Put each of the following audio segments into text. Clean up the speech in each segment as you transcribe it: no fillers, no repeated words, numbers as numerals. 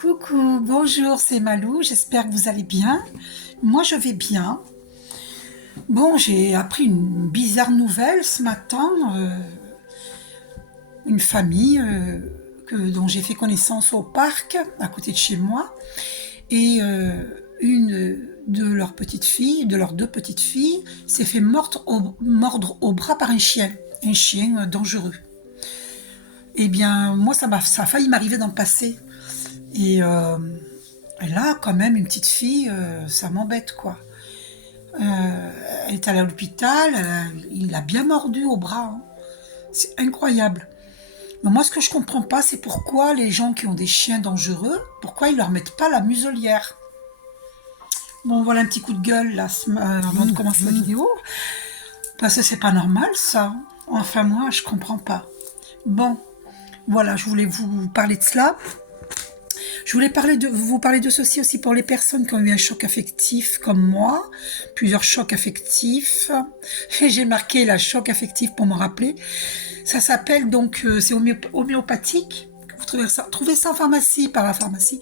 Coucou, bonjour, c'est Malou, j'espère que vous allez bien. Moi, je vais bien. Bon, j'ai appris une bizarre nouvelle ce matin. Une famille dont j'ai fait connaissance au parc, à côté de chez moi, et une de leurs petites filles, de leurs deux petites filles, s'est fait mordre au bras par un chien dangereux. Eh bien, moi, ça a failli m'arriver dans le passé. Et là, quand même, une petite fille, ça m'embête, quoi. Elle est allée à l'hôpital, il l'a bien mordu au bras, hein. C'est incroyable. Mais moi, ce que je comprends pas, c'est pourquoi les gens qui ont des chiens dangereux, pourquoi ils leur mettent pas la muselière. Bon, voilà un petit coup de gueule, là, avant de commencer la vidéo. Parce que c'est pas normal, ça. Enfin, moi, je comprends pas. Bon, voilà, je voulais vous parler de cela. Je voulais vous parler de ceci aussi pour les personnes qui ont eu un choc affectif comme moi, plusieurs chocs affectifs. Et j'ai marqué la choc affectif pour m'en rappeler. Ça s'appelle donc, c'est homéopathique. Vous trouvez ça en pharmacie, par la pharmacie.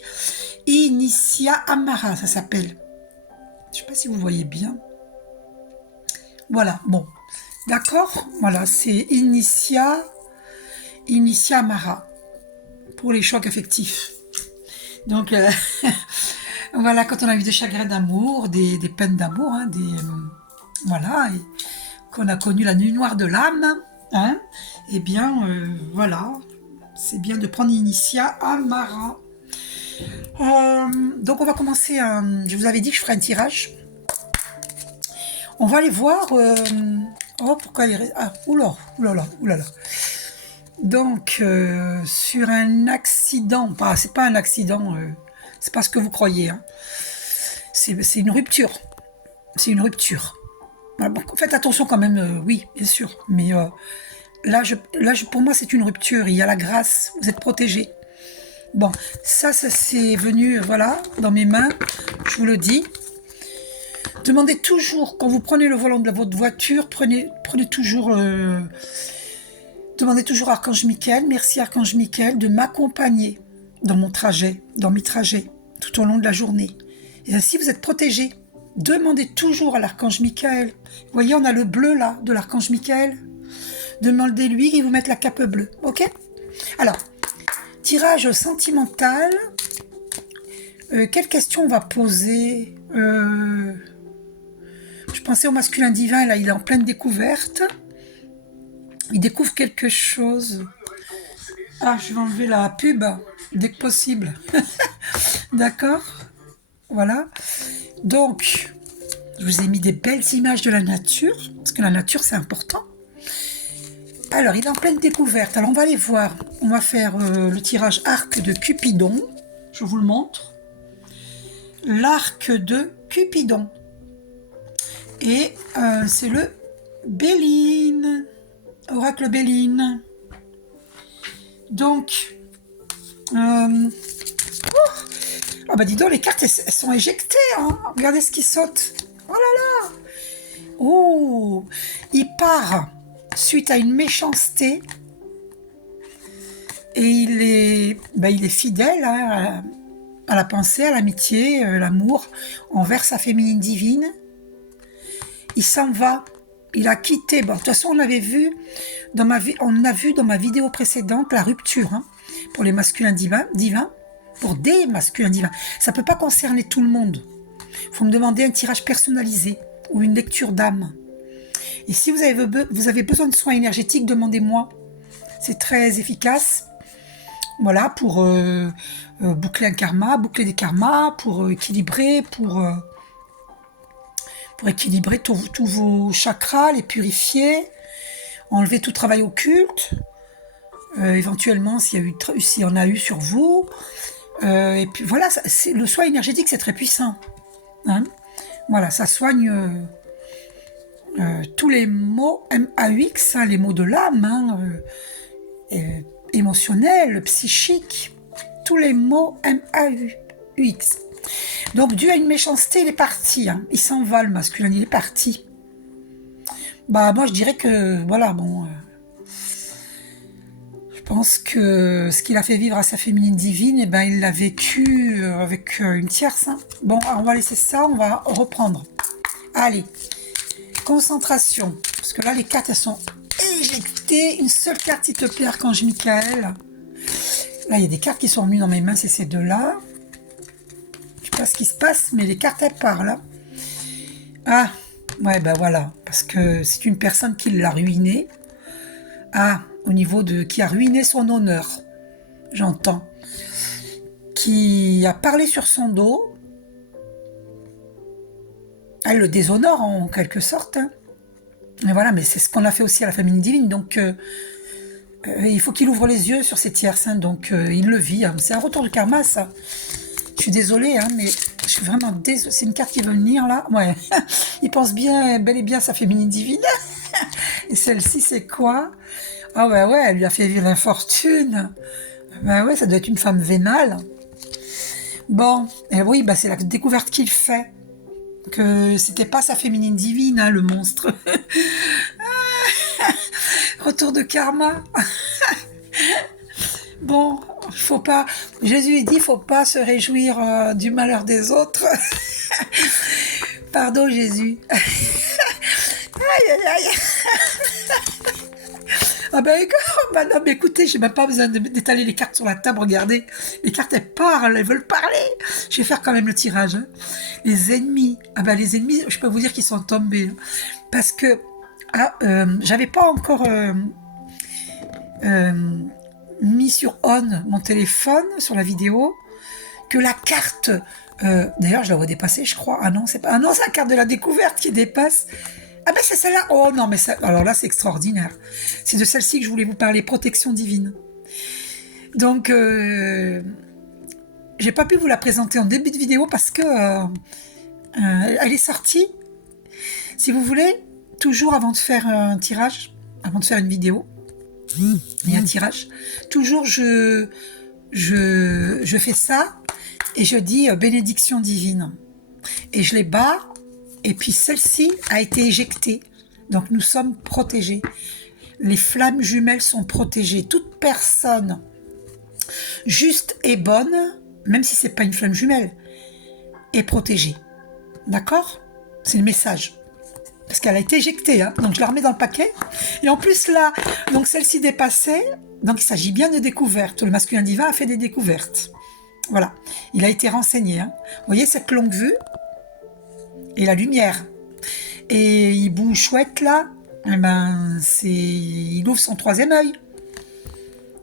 Initia Amara, ça s'appelle. Je ne sais pas si vous voyez bien. Voilà, bon. D'accord. Voilà, c'est Initia Amara pour les chocs affectifs. Donc, voilà, quand on a eu des chagrins d'amour, des peines d'amour, hein, voilà, et qu'on a connu la nuit noire de l'âme, hein, eh bien, voilà, c'est bien de prendre Initia Amara. Donc, on va commencer. Je vous avais dit que je ferais un tirage. On va aller voir. Oh, pourquoi il est. Ah, oula, oulala, oulala. Donc, sur un accident, c'est pas un accident, c'est pas ce que vous croyez, hein. C'est une rupture. C'est une rupture. Voilà, bon, faites attention quand même, oui, bien sûr. Mais pour moi, c'est une rupture. Il y a la grâce, vous êtes protégés. Bon, ça c'est venu, voilà, dans mes mains, je vous le dis. Demandez toujours, quand vous prenez le volant de votre voiture, prenez toujours... demandez toujours à Archange Michael, merci Archange Michael, de m'accompagner dans mes trajets, tout au long de la journée. Et ainsi, vous êtes protégés. Demandez toujours à l'Archange Michael. Vous voyez, on a le bleu là, de l'Archange Michael. Demandez-lui qu'il vous mette la cape bleue, ok? Alors, tirage sentimental. Quelle question on va poser? Je pensais au masculin divin, là, il est en pleine découverte. Il découvre quelque chose. Ah, je vais enlever la pub dès que possible. D'accord? Voilà. Donc, je vous ai mis des belles images de la nature, parce que la nature, c'est important. Alors, il est en pleine découverte. Alors, on va aller voir. On va faire le tirage arc de Cupidon. Je vous le montre. L'arc de Cupidon. Et c'est le Béline. Oracle Béline. Donc, oh bah dis donc, les cartes, elles sont éjectées, hein. Regardez ce qui saute. Oh là là. Oh, il part suite à une méchanceté. Et il est fidèle, hein, à la pensée, à l'amitié, l'amour envers sa féminine divine. Il s'en va. Il a quitté. Bon, de toute façon, on a vu dans ma vidéo précédente la rupture, hein, pour les masculins divins, pour des masculins divins. Ça ne peut pas concerner tout le monde. Il faut me demander un tirage personnalisé ou une lecture d'âme. Et si vous avez besoin de soins énergétiques, demandez-moi. C'est très efficace. Voilà, pour boucler des karmas, pour équilibrer, pour équilibrer tous vos chakras, les purifier, enlever tout travail occulte, éventuellement s'il y en a eu sur vous. Et puis voilà, le soin énergétique, c'est très puissant, hein. Voilà, ça soigne tous les maux MAUX, hein, les maux de l'âme, hein, émotionnels, psychiques, tous les maux MAUX. Donc, dû à une méchanceté, il est parti, hein. Il s'en va, le masculin, il est parti. Bah, moi, je dirais que, voilà, bon... pense que ce qu'il a fait vivre à sa féminine divine, eh ben, il l'a vécu avec une tierce. Hein. Bon, on va laisser ça, on va reprendre. Allez, concentration. Parce que là, les cartes, elles sont éjectées. Une seule carte, s'il te plaît, Archange Michael. Là, il y a des cartes qui sont venues dans mes mains, c'est ces deux-là. Je sais pas ce qui se passe, mais les cartes, elles parlent. Hein. Ah, ouais, ben voilà. Parce que c'est une personne qui l'a ruiné. Ah, au niveau de... qui a ruiné son honneur. J'entends. Qui a parlé sur son dos. Elle le déshonore en quelque sorte. Hein. Et voilà, mais c'est ce qu'on a fait aussi à la famille divine. Donc, il faut qu'il ouvre les yeux sur ses tierces. Hein, donc, il le vit. Hein. C'est un retour de karma, ça. Je suis désolée, hein, mais je suis vraiment désolée. C'est une carte qui veut venir, là. Ouais. Il pense bien, bel et bien, sa féminine divine. Et celle-ci, c'est quoi? Ah ouais, ouais, elle lui a fait vivre l'infortune. Ben ouais, ça doit être une femme vénale. Bon, et oui, bah c'est la découverte qu'il fait. Que c'était pas sa féminine divine, hein, le monstre. Retour de karma. Bon, faut pas. Jésus dit, faut pas se réjouir du malheur des autres. Pardon, Jésus. Aïe, aïe, aïe. Ah ben, bah non, mais écoutez, j'ai même pas besoin d'étaler les cartes sur la table, regardez. Les cartes, elles parlent, elles veulent parler. Je vais faire quand même le tirage. Hein. Les ennemis, ah ben les ennemis, je peux vous dire qu'ils sont tombés. Hein. Parce que j'avais pas encore mis sur on mon téléphone, sur la vidéo, que la carte... D'ailleurs, je la vois dépasser, je crois. Ah non, c'est pas... Ah non, c'est la carte de la découverte qui dépasse. Ah ben c'est celle-là. Oh non, mais ça... alors là, c'est extraordinaire. C'est de celle-ci que je voulais vous parler, protection divine. Donc, j'ai pas pu vous la présenter en début de vidéo parce que elle est sortie. Si vous voulez, toujours avant de faire un tirage, avant de faire une vidéo, il y a un tirage. Toujours, je fais ça et je dis bénédiction divine. Et je les bats. Et puis celle-ci a été éjectée. Donc nous sommes protégés. Les flammes jumelles sont protégées. Toute personne juste et bonne, même si c'est pas une flamme jumelle, est protégée. D'accord? C'est le message. Parce qu'elle a été éjectée. Hein. Donc je la remets dans le paquet. Et en plus là, donc celle-ci dépassée. Donc il s'agit bien de découvertes. Le masculin divin a fait des découvertes. Voilà. Il a été renseigné. Hein. Vous voyez cette longue vue? Et la lumière. Et hibou chouette là, eh ben, il ouvre son troisième œil.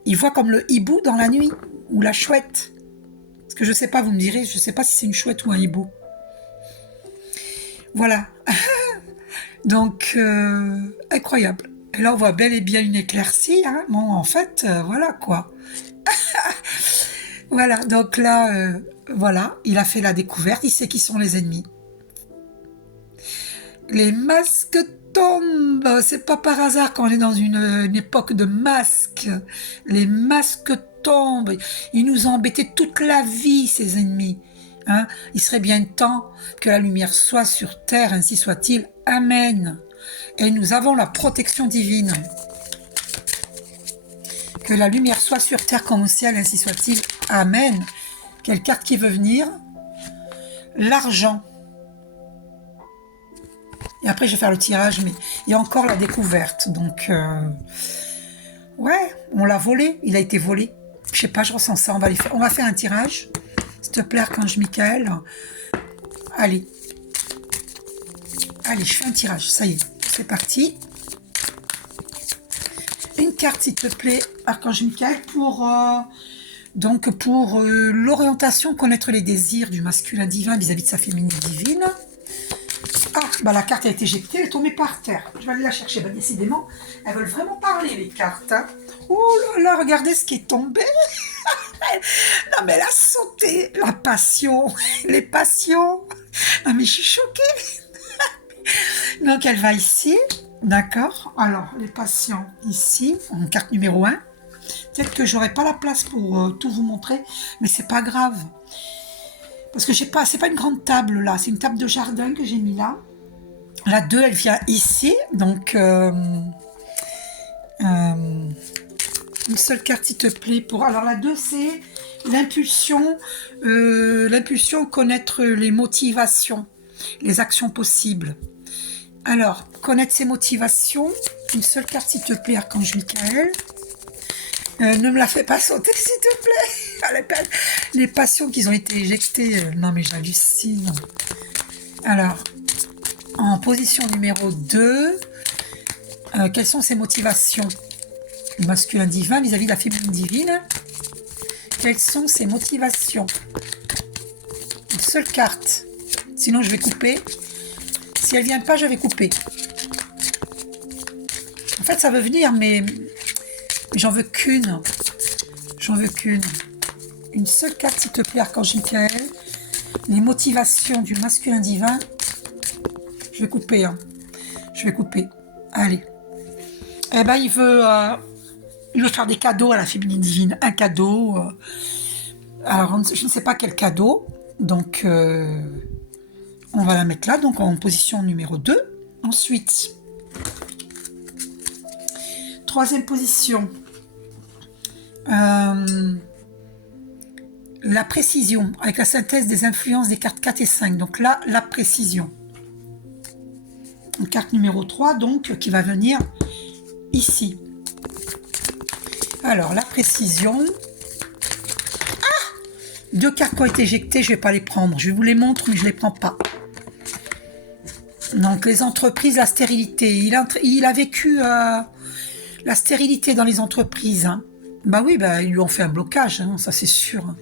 Il voit comme le hibou dans la nuit, ou la chouette. Parce que je sais pas, vous me direz, je sais pas si c'est une chouette ou un hibou. Voilà. Donc, incroyable. Et là, on voit bel et bien une éclaircie. Hein. Bon, en fait, voilà quoi. Voilà, donc là, voilà, il a fait la découverte, il sait qui sont les ennemis. Les masques tombent, c'est pas par hasard quand on est dans une époque de masques. Les masques tombent, ils nous ont embêtés toute la vie, ces ennemis. Hein, il serait bien temps que la lumière soit sur terre, ainsi soit-il. Amen. Et nous avons la protection divine. Que la lumière soit sur terre comme au ciel, ainsi soit-il. Amen. Quelle carte qui veut venir? L'argent. Et après, je vais faire le tirage, mais il y a encore la découverte. Donc, ouais, on l'a volé. Il a été volé. Je sais pas, je ressens ça. On va faire un tirage. S'il te plaît, Archange Michael. Allez. Allez, je fais un tirage. Ça y est, c'est parti. Une carte, s'il te plaît, Archange Michael, pour l'orientation, connaître les désirs du masculin divin vis-à-vis de sa féminine divine. Ah, bah la carte a été éjectée, elle est tombée par terre. Je vais aller la chercher. Bah, décidément, elles veulent vraiment parler, les cartes. Hein. Oh là là, regardez ce qui est tombé. Non, mais elle a sauté. La passion, les passions. Non, mais je suis choquée. Donc, elle va ici. D'accord. Alors, les passions ici, en carte numéro 1. Peut-être que j'aurai pas la place pour tout vous montrer, mais c'est pas grave. Parce que c'est pas une grande table là, c'est une table de jardin que j'ai mis là. La 2, elle vient ici, donc Une seule carte, s'il te plaît. Pour... Alors, la 2, c'est l'impulsion. L'impulsion, connaître les motivations, les actions possibles. Alors, connaître ses motivations. Une seule carte, s'il te plaît, Archange Michael. Ne me la fais pas sauter, s'il te plaît. Les passions qui ont été éjectées. Non, mais j'hallucine. Alors, en position numéro 2, quelles sont ses motivations? Le masculin divin vis-à-vis de la féminine divine. Quelles sont ses motivations? Une seule carte. Sinon, je vais couper. Si elle vient pas, je vais couper. En fait, ça veut venir, mais j'en veux qu'une. J'en veux qu'une. Une seule carte, s'il te plaît, Archange Michael. Les motivations du masculin divin. Je vais couper. Hein. Je vais couper. Allez. Eh ben, il veut faire des cadeaux à la féminine divine. Un cadeau. Alors, je ne sais pas quel cadeau. Donc, on va la mettre là. Donc, en position numéro 2. Ensuite, troisième position. La précision. Avec la synthèse des influences des cartes 4 et 5. Donc là, la précision. Une carte numéro 3, donc, qui va venir ici. Alors, la précision. Ah! 2 cartes qui ont été éjectées, je ne vais pas les prendre. Je vous les montre, mais je ne les prends pas. Donc, les entreprises, la stérilité. Il a vécu la stérilité dans les entreprises. Hein. Bah oui, bah, ils lui ont fait un blocage, hein, ça c'est sûr.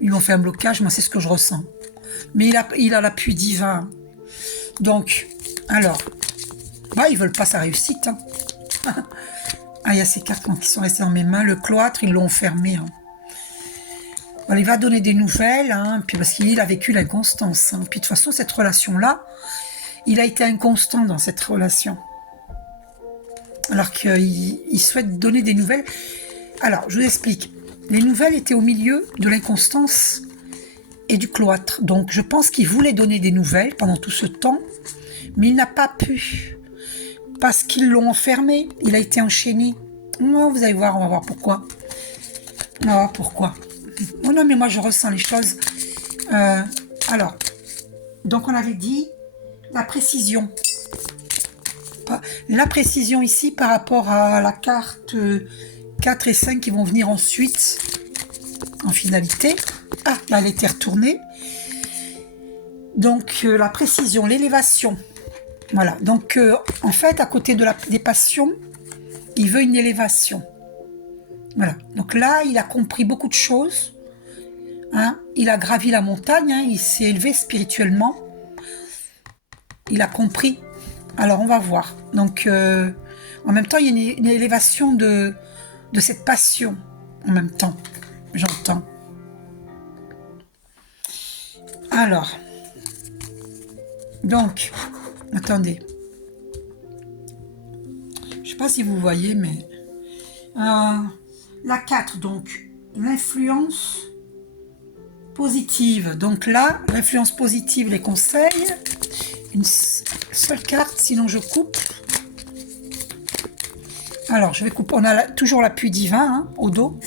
Ils lui ont fait un blocage, moi c'est ce que je ressens. Mais il a l'appui divin. Donc, alors, bah, ils veulent pas sa réussite. Hein. Ah, il y a ces cartes qui sont restées dans mes mains. Le cloître, ils l'ont fermé. Hein. Alors, il va donner des nouvelles, hein, puis parce qu'il a vécu l'inconstance. Hein. Puis de toute façon, cette relation-là, il a été inconstant dans cette relation. Alors qu'il souhaite donner des nouvelles. Alors, je vous explique. Les nouvelles étaient au milieu de l'inconstance et du cloître. Donc, je pense qu'il voulait donner des nouvelles pendant tout ce temps, mais il n'a pas pu. Parce qu'ils l'ont enfermé. Il a été enchaîné. Oh, vous allez voir, on va voir pourquoi. On va voir pourquoi. Oh non, mais moi, je ressens les choses. Alors, donc on avait dit la précision. La précision ici par rapport à la carte 4 et 5 qui vont venir ensuite en finalité. Ah, là, elle était retournée. Donc, la précision, l'élévation. Voilà. Donc, en fait, à côté des passions, il veut une élévation. Voilà. Donc là, il a compris beaucoup de choses. Hein. Il a gravi la montagne. Hein. Il s'est élevé spirituellement. Il a compris. Alors, on va voir. Donc, en même temps, il y a une élévation de cette passion. En même temps, j'entends. Alors, donc, attendez. Je ne sais pas si vous voyez, mais... la 4, donc, l'influence positive. Donc là, l'influence positive, les conseils. Une seule carte, sinon je coupe. Alors, je vais couper. On a toujours l'appui divin hein, au dos.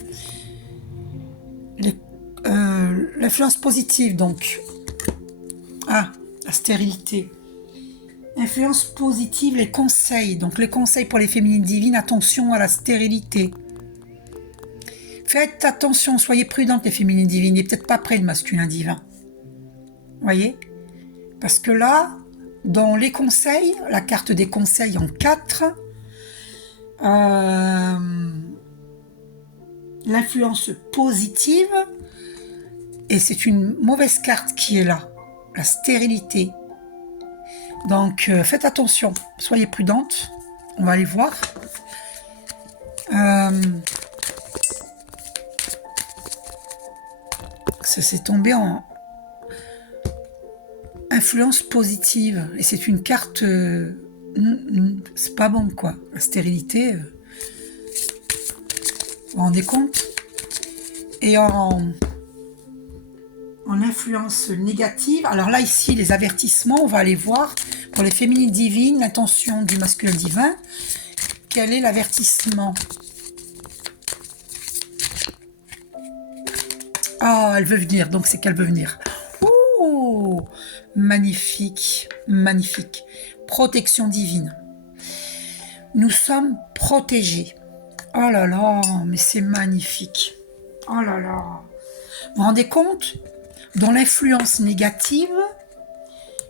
L'influence positive, donc. Ah, la stérilité. Influence positive, les conseils. Donc, les conseils pour les féminines divines, attention à la stérilité. Faites attention, soyez prudentes, les féminines divines. Il n'est peut-être pas près le masculin divin. Voyez? Parce que là, dans les conseils, la carte des conseils en 4, l'influence positive, et c'est une mauvaise carte qui est là, la stérilité. Donc, faites attention, soyez prudentes. On va aller voir. Ça s'est tombé en influence positive. Et c'est une carte... c'est pas bon, quoi. La stérilité... vous vous rendez compte? Et en influence négative... Alors là, ici, les avertissements, on va aller voir. Pour les féminines divines, l'intention du masculin divin. Quel est l'avertissement? Oh, elle veut venir, donc c'est qu'elle veut venir. Oh, magnifique, magnifique. Protection divine. Nous sommes protégés. Oh là là, mais c'est magnifique. Oh là là. Vous vous rendez compte? Dans l'influence négative,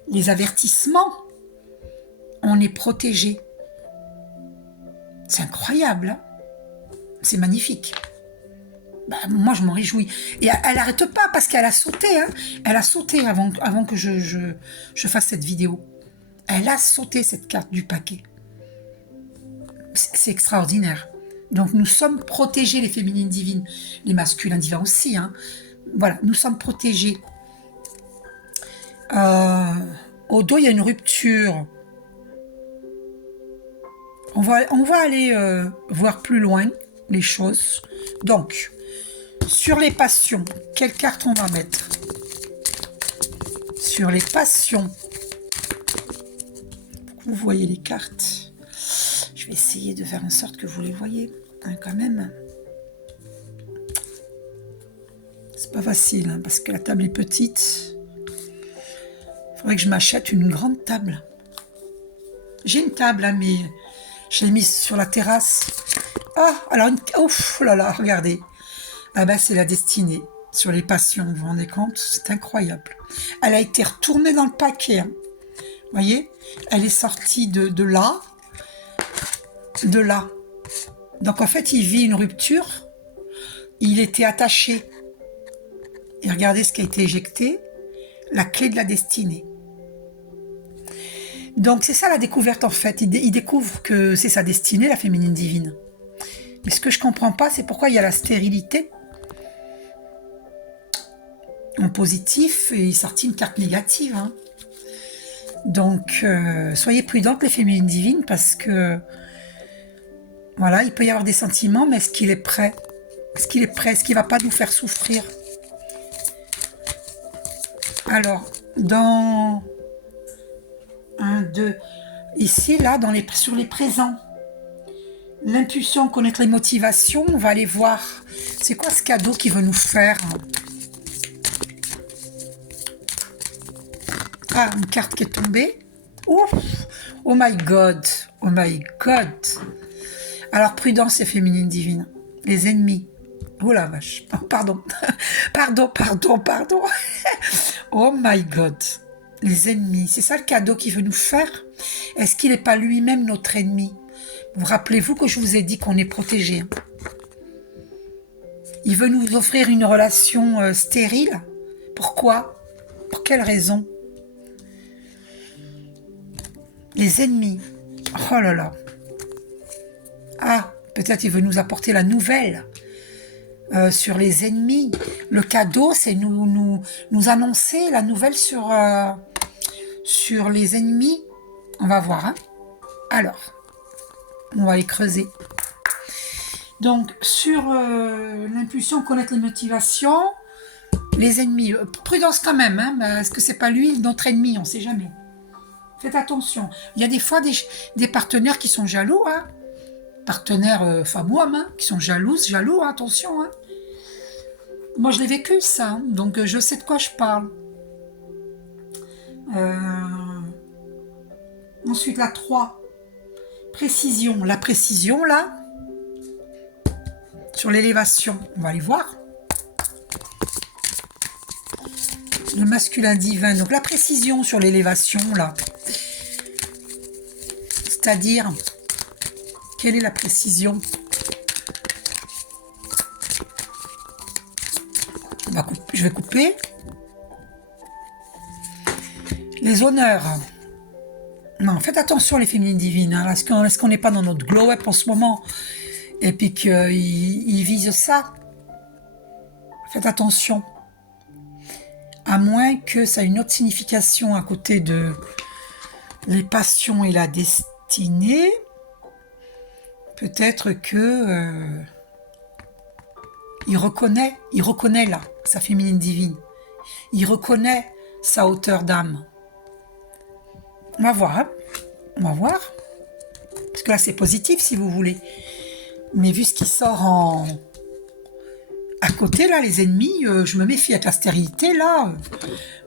les avertissements, on est protégé. C'est incroyable, hein? C'est magnifique. Bah, moi, je m'en réjouis. Et elle n'arrête pas parce qu'elle a sauté. Hein. Elle a sauté avant que je fasse cette vidéo. Elle a sauté cette carte du paquet. C'est extraordinaire. Donc, nous sommes protégés, les féminines divines. Les masculins divins aussi. Hein. Voilà, nous sommes protégés. Au dos, il y a une rupture. On va aller voir plus loin les choses. Donc, sur les passions, quelle carte on va mettre? Sur les passions. Vous voyez les cartes. Je vais essayer de faire en sorte que vous les voyez, hein, quand même. C'est pas facile, hein, parce que la table est petite. Il faudrait que je m'achète une grande table. J'ai une table, hein, mais je l'ai mise sur la terrasse. Ah, alors, ouf, là là, regardez. Ah ben, c'est la destinée. Sur les passions, vous vous rendez compte? C'est incroyable. Elle a été retournée dans le paquet. Hein. Vous voyez? Elle est sortie de là. De là. Donc, en fait, il vit une rupture. Il était attaché. Et regardez ce qui a été éjecté. La clé de la destinée. Donc, c'est ça la découverte, en fait. Il découvre que c'est sa destinée, la féminine divine. Mais ce que je comprends pas, c'est pourquoi il y a la stérilité en positif et il sortit une carte négative. Hein. Donc, soyez prudentes, les féminines divines, parce que, voilà, il peut y avoir des sentiments, mais est-ce qu'il est prêt? Est-ce qu'il est prêt? Est-ce qu'il ne va pas nous faire souffrir? Alors, dans 1, 2, ici, là, sur les présents, l'intuition, connaître les motivations, on va aller voir. C'est quoi ce cadeau qu'il veut nous faire? Ah, une carte qui est tombée. Ouf! Oh my God! Oh my God! Alors, prudence et féminine divine. Les ennemis. Oh la vache. Oh, pardon. Pardon. Oh my God. Les ennemis. C'est ça le cadeau qu'il veut nous faire? Est-ce qu'il n'est pas lui-même notre ennemi? Vous rappelez-vous que je vous ai dit qu'on est protégé? Il veut nous offrir une relation stérile. Pourquoi? Pour quelle raison? Les ennemis. Oh là là. Ah, peut-être il veut nous apporter la nouvelle sur les ennemis. Le cadeau, c'est nous annoncer la nouvelle sur les ennemis. On va voir. Hein. Alors, on va les creuser. Donc, sur l'impulsion, connaître les motivations, les ennemis. Prudence quand même, hein, parce que c'est pas lui notre ennemi, on ne sait jamais. Faites attention. Il y a des fois des partenaires qui sont jaloux, hein. Partenaires femmes ou hommes, hein, qui sont jaloux, hein, attention. Hein. Moi, je l'ai vécu, ça, hein, donc je sais de quoi je parle. Ensuite, la 3. Précision. La précision, là, sur l'élévation, on va aller voir. Le masculin divin. Donc, la précision sur l'élévation, là. C'est-à-dire, quelle est la précision? Je vais couper. Les honneurs. Non, faites attention les féminines divines. Hein. Est-ce qu'on n'est pas dans notre glow-up en ce moment? Et puis qu'ils visent ça? Faites attention. À moins que ça ait une autre signification à côté de les passions et la destinée. Peut-être que il reconnaît là sa féminine divine. Il reconnaît sa hauteur d'âme. On va voir, hein. On va voir. Parce que là, c'est positif, si vous voulez. Mais vu ce qui sort À côté, là, les ennemis, je me méfie avec la stérilité, là.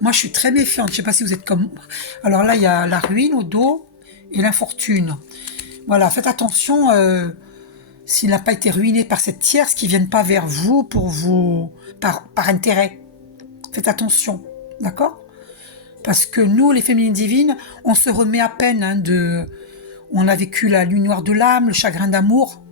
Moi, je suis très méfiante. Je sais pas si vous êtes comme moi. Alors là, il y a la ruine au dos et l'infortune. Voilà, faites attention s'il n'a pas été ruiné par cette tierce, qui ne vienne pas vers vous pour vous... par intérêt. Faites attention, d'accord? Parce que nous, les féminines divines, on se remet à peine de... On a vécu la nuit noire de l'âme, le chagrin d'amour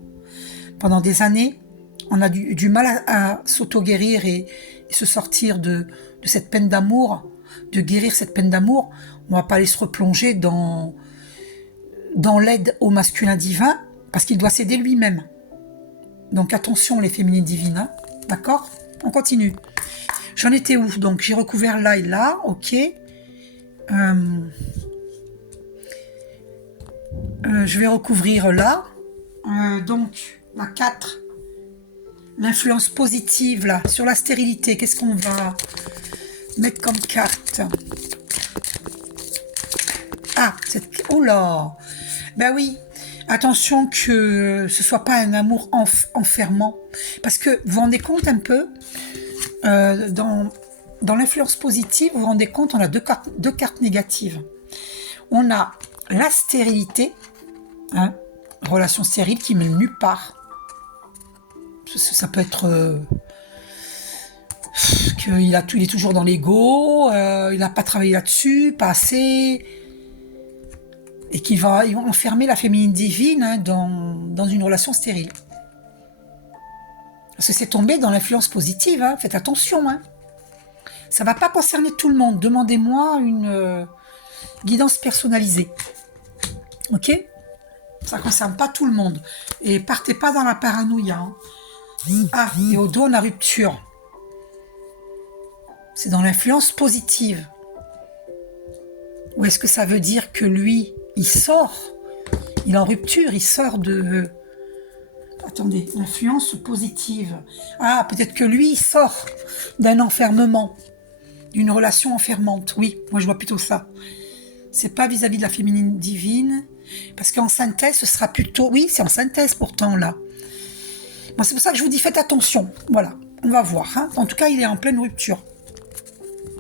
pendant des années. On a du mal à s'auto-guérir et se sortir de cette peine d'amour, de guérir cette peine d'amour. On va pas aller se replonger dans l'aide au masculin divin, parce qu'il doit s'aider lui-même. Donc attention les féminines divines, hein, d'accord? On continue. J'en étais où? Donc j'ai recouvert là et là, ok. Je vais recouvrir là. Donc la 4. L'influence positive là, sur la stérilité, qu'est-ce qu'on va mettre comme carte? Ah, oh là! Ben oui, attention que ce soit pas un amour enfermant. Parce que vous vous rendez compte un peu, dans l'influence positive, vous vous rendez compte, on a deux cartes négatives. On a la stérilité, hein, relation stérile qui mène nulle part. Ça peut être qu'il est toujours dans l'ego, il n'a pas travaillé là-dessus, pas assez, et qu'il va enfermer la féminine divine, hein, dans une relation stérile. Parce que c'est tombé dans l'influence positive, hein, faites attention. Hein. Ça ne va pas concerner tout le monde. Demandez-moi une guidance personnalisée. Ok? Ça ne concerne pas tout le monde. Et partez pas dans la paranoïa. Hein. Ah, et au dos, on a rupture. C'est dans l'influence positive. Ou est-ce que ça veut dire que lui, il sort, il est en rupture, il sort de... Attendez, l'influence positive. Ah, peut-être que lui, il sort d'un enfermement, d'une relation enfermante. Oui, moi je vois plutôt ça. C'est pas vis-à-vis de la féminine divine, parce qu'en synthèse, ce sera plutôt... Oui, c'est en synthèse pourtant, là. Bon, c'est pour ça que je vous dis, faites attention. Voilà, on va voir. Hein. En tout cas, il est en pleine rupture.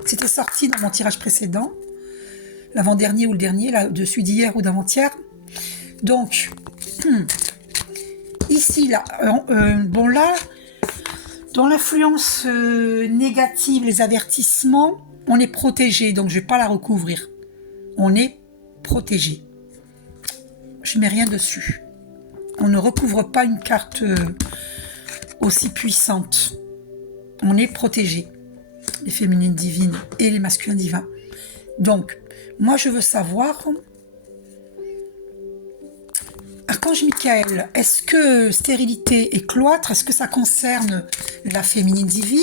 C'était sorti dans mon tirage précédent, l'avant-dernier ou le dernier, là, de celui d'hier ou d'avant-hier. Donc, ici, là, bon là, dans l'influence négative, les avertissements, on est protégé, donc je ne vais pas la recouvrir. On est protégé. Je ne mets rien dessus. On ne recouvre pas une carte aussi puissante. On est protégé. Les féminines divines et les masculins divins. Donc, moi je veux savoir, Archange Michael, est-ce que stérilité et cloître, est-ce que ça concerne la féminine divine?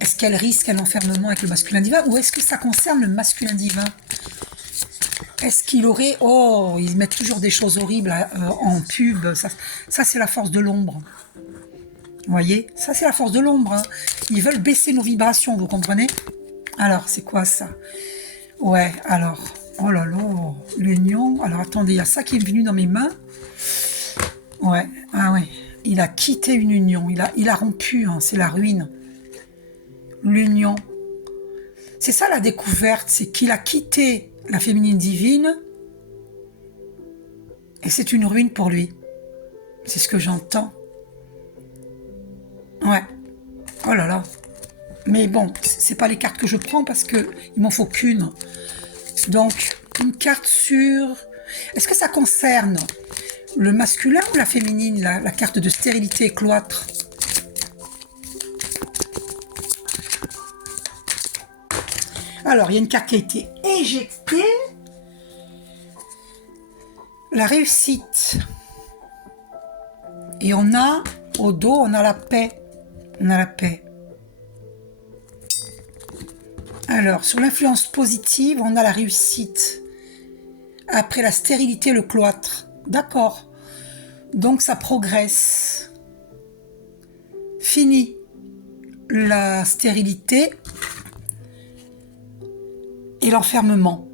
Est-ce qu'elle risque un enfermement avec le masculin divin? Ou est-ce que ça concerne le masculin divin? Est-ce qu'il aurait... Oh, ils mettent toujours des choses horribles en pub. Ça c'est la force de l'ombre. Vous voyez? Ça c'est la force de l'ombre. Hein. Ils veulent baisser nos vibrations, vous comprenez? Alors, c'est quoi ça? Ouais, alors... Oh là là, l'union. Alors, attendez, il y a ça qui est venu dans mes mains. Ouais, ah ouais. Il a quitté une union. Il a rompu, hein, c'est la ruine. L'union. C'est ça la découverte, c'est qu'il a quitté la féminine divine et c'est une ruine pour lui. C'est ce que j'entends. Ouais. Oh là là. Mais bon, c'est pas les cartes que je prends parce que il m'en faut qu'une. Donc, une carte sur... Est-ce que ça concerne le masculin ou la féminine, la carte de stérilité et cloître? Alors, il y a une carte qui a été éjectée. La réussite. Et on a, au dos, on a la paix. On a la paix. Alors, sur l'influence positive, on a la réussite. Après la stérilité, le cloître. D'accord. Donc, ça progresse. Fini la stérilité et l'enfermement.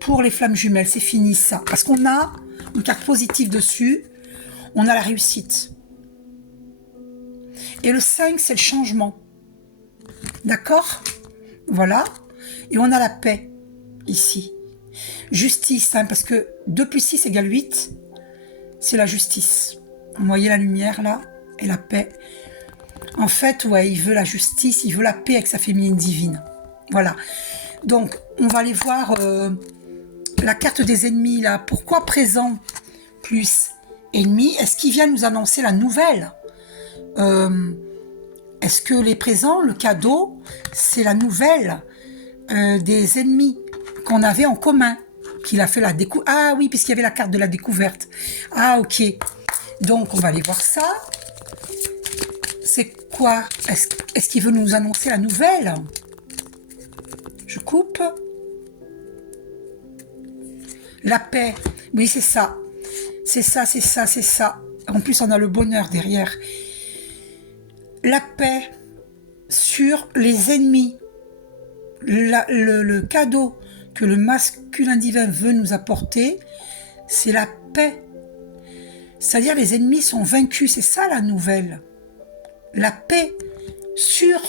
Pour les flammes jumelles, c'est fini ça. Parce qu'on a une carte positive dessus. On a la réussite. Et le 5, c'est le changement. D'accord? Voilà. Et on a la paix, ici. Justice, hein, parce que 2 plus 6 égale 8, c'est la justice. Vous voyez la lumière, là? Et la paix. En fait, ouais, il veut la justice, il veut la paix avec sa féminine divine. Voilà. Donc, on va aller voir la carte des ennemis, là. Pourquoi présent plus ennemi? Est-ce qu'il vient nous annoncer la nouvelle? Est-ce que les présents, le cadeau, c'est la nouvelle des ennemis qu'on avait en commun, qu'il a fait la découverte? Ah oui, puisqu'il y avait la carte de la découverte. Ah, ok. Donc, on va aller voir ça. C'est quoi? Est-ce qu'il veut nous annoncer la nouvelle? Je coupe. La paix. Oui, c'est ça. C'est ça, c'est ça, c'est ça. En plus, on a le bonheur derrière. La paix sur les ennemis. Le cadeau que le masculin divin veut nous apporter, c'est la paix. C'est-à-dire les ennemis sont vaincus. C'est ça la nouvelle. La paix sur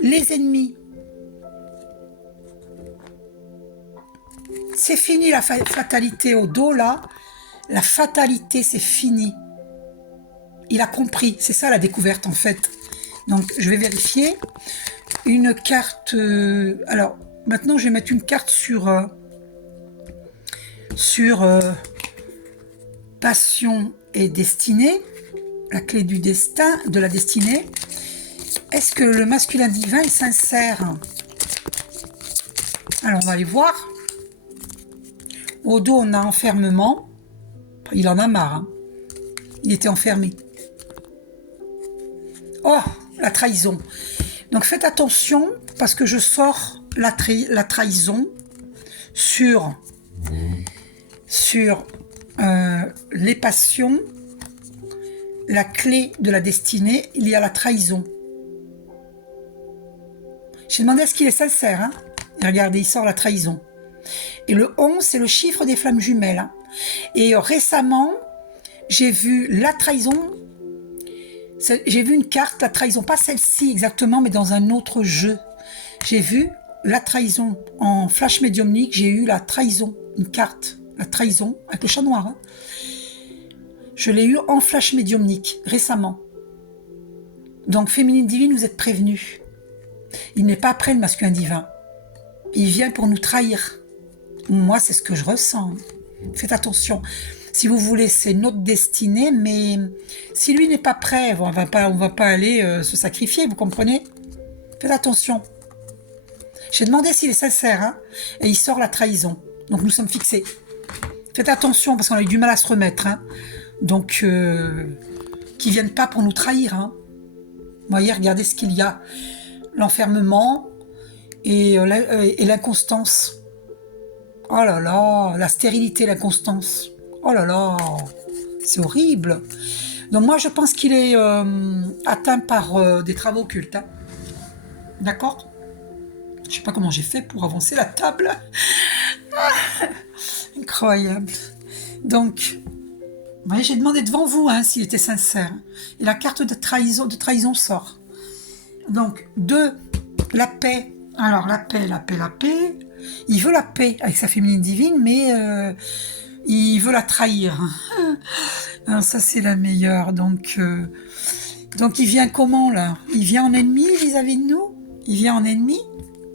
les ennemis. C'est fini la fatalité au dos, là. La fatalité, c'est fini. Il a compris. C'est ça la découverte, en fait. Donc, je vais vérifier. Une carte... alors, maintenant, je vais mettre une carte sur passion et destinée. La clé du destin, de la destinée. Est-ce que le masculin divin est sincère? Alors, on va aller voir. Au dos, on a enfermement. Il en a marre. Hein. Il était enfermé. Oh, la trahison. Donc, faites attention, parce que je sors la trahison sur les passions. La clé de la destinée, il y a la trahison. J'ai demandé à ce qu'il est sincère. Hein. Et regardez, il sort la trahison. Et le 11, c'est le chiffre des flammes jumelles. Hein. Et récemment, j'ai vu la trahison. J'ai vu une carte, la trahison, pas celle-ci exactement, mais dans un autre jeu. J'ai vu la trahison en flash médiumnique. J'ai eu la trahison, une carte, la trahison, avec le chat noir. Hein. Je l'ai eu en flash médiumnique, récemment. Donc, féminine divine, vous êtes prévenus. Il n'est pas après le masculin divin. Il vient pour nous trahir. Moi, c'est ce que je ressens. Faites attention. Si vous voulez, c'est notre destinée, mais si lui n'est pas prêt, on va pas aller se sacrifier, vous comprenez? Faites attention. J'ai demandé s'il est sincère, hein, et il sort la trahison. Donc, nous sommes fixés. Faites attention, parce qu'on a eu du mal à se remettre. Hein. Donc, qu'ils ne viennent pas pour nous trahir. Hein. Vous voyez, regardez ce qu'il y a. L'enfermement et l'inconstance. Oh là là, la stérilité, l'inconstance. Oh là là, c'est horrible. Donc moi, je pense qu'il est atteint par des travaux occultes. Hein. D'accord? Je ne sais pas comment j'ai fait pour avancer la table. Incroyable. Donc... Oui, j'ai demandé devant vous hein, s'il était sincère. Et la carte de trahison sort. Donc, 2, la paix. Alors, la paix. Il veut la paix avec sa féminine divine, mais il veut la trahir. Alors, ça, c'est la meilleure. Donc, il vient comment, là? Il vient en ennemi vis-à-vis de nous? Il vient en ennemi?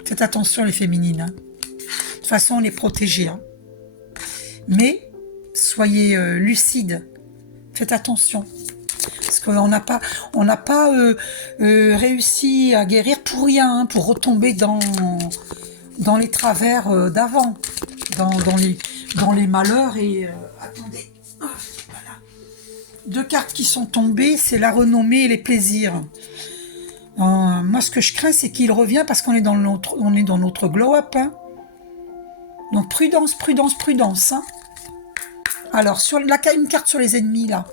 Faites attention, les féminines. Hein. De toute façon, on est protégés. Hein. Mais... soyez lucides, faites attention, parce qu'on n'a pas réussi à guérir pour rien, hein, pour retomber dans les travers d'avant, dans les malheurs. Et attendez, voilà. 2 cartes qui sont tombées, c'est la renommée et les plaisirs. Moi, ce que je crains, c'est qu'il revient parce qu'on est dans notre glow-up. Hein. Donc prudence, prudence, prudence. Hein. Alors, sur une carte sur les ennemis, là.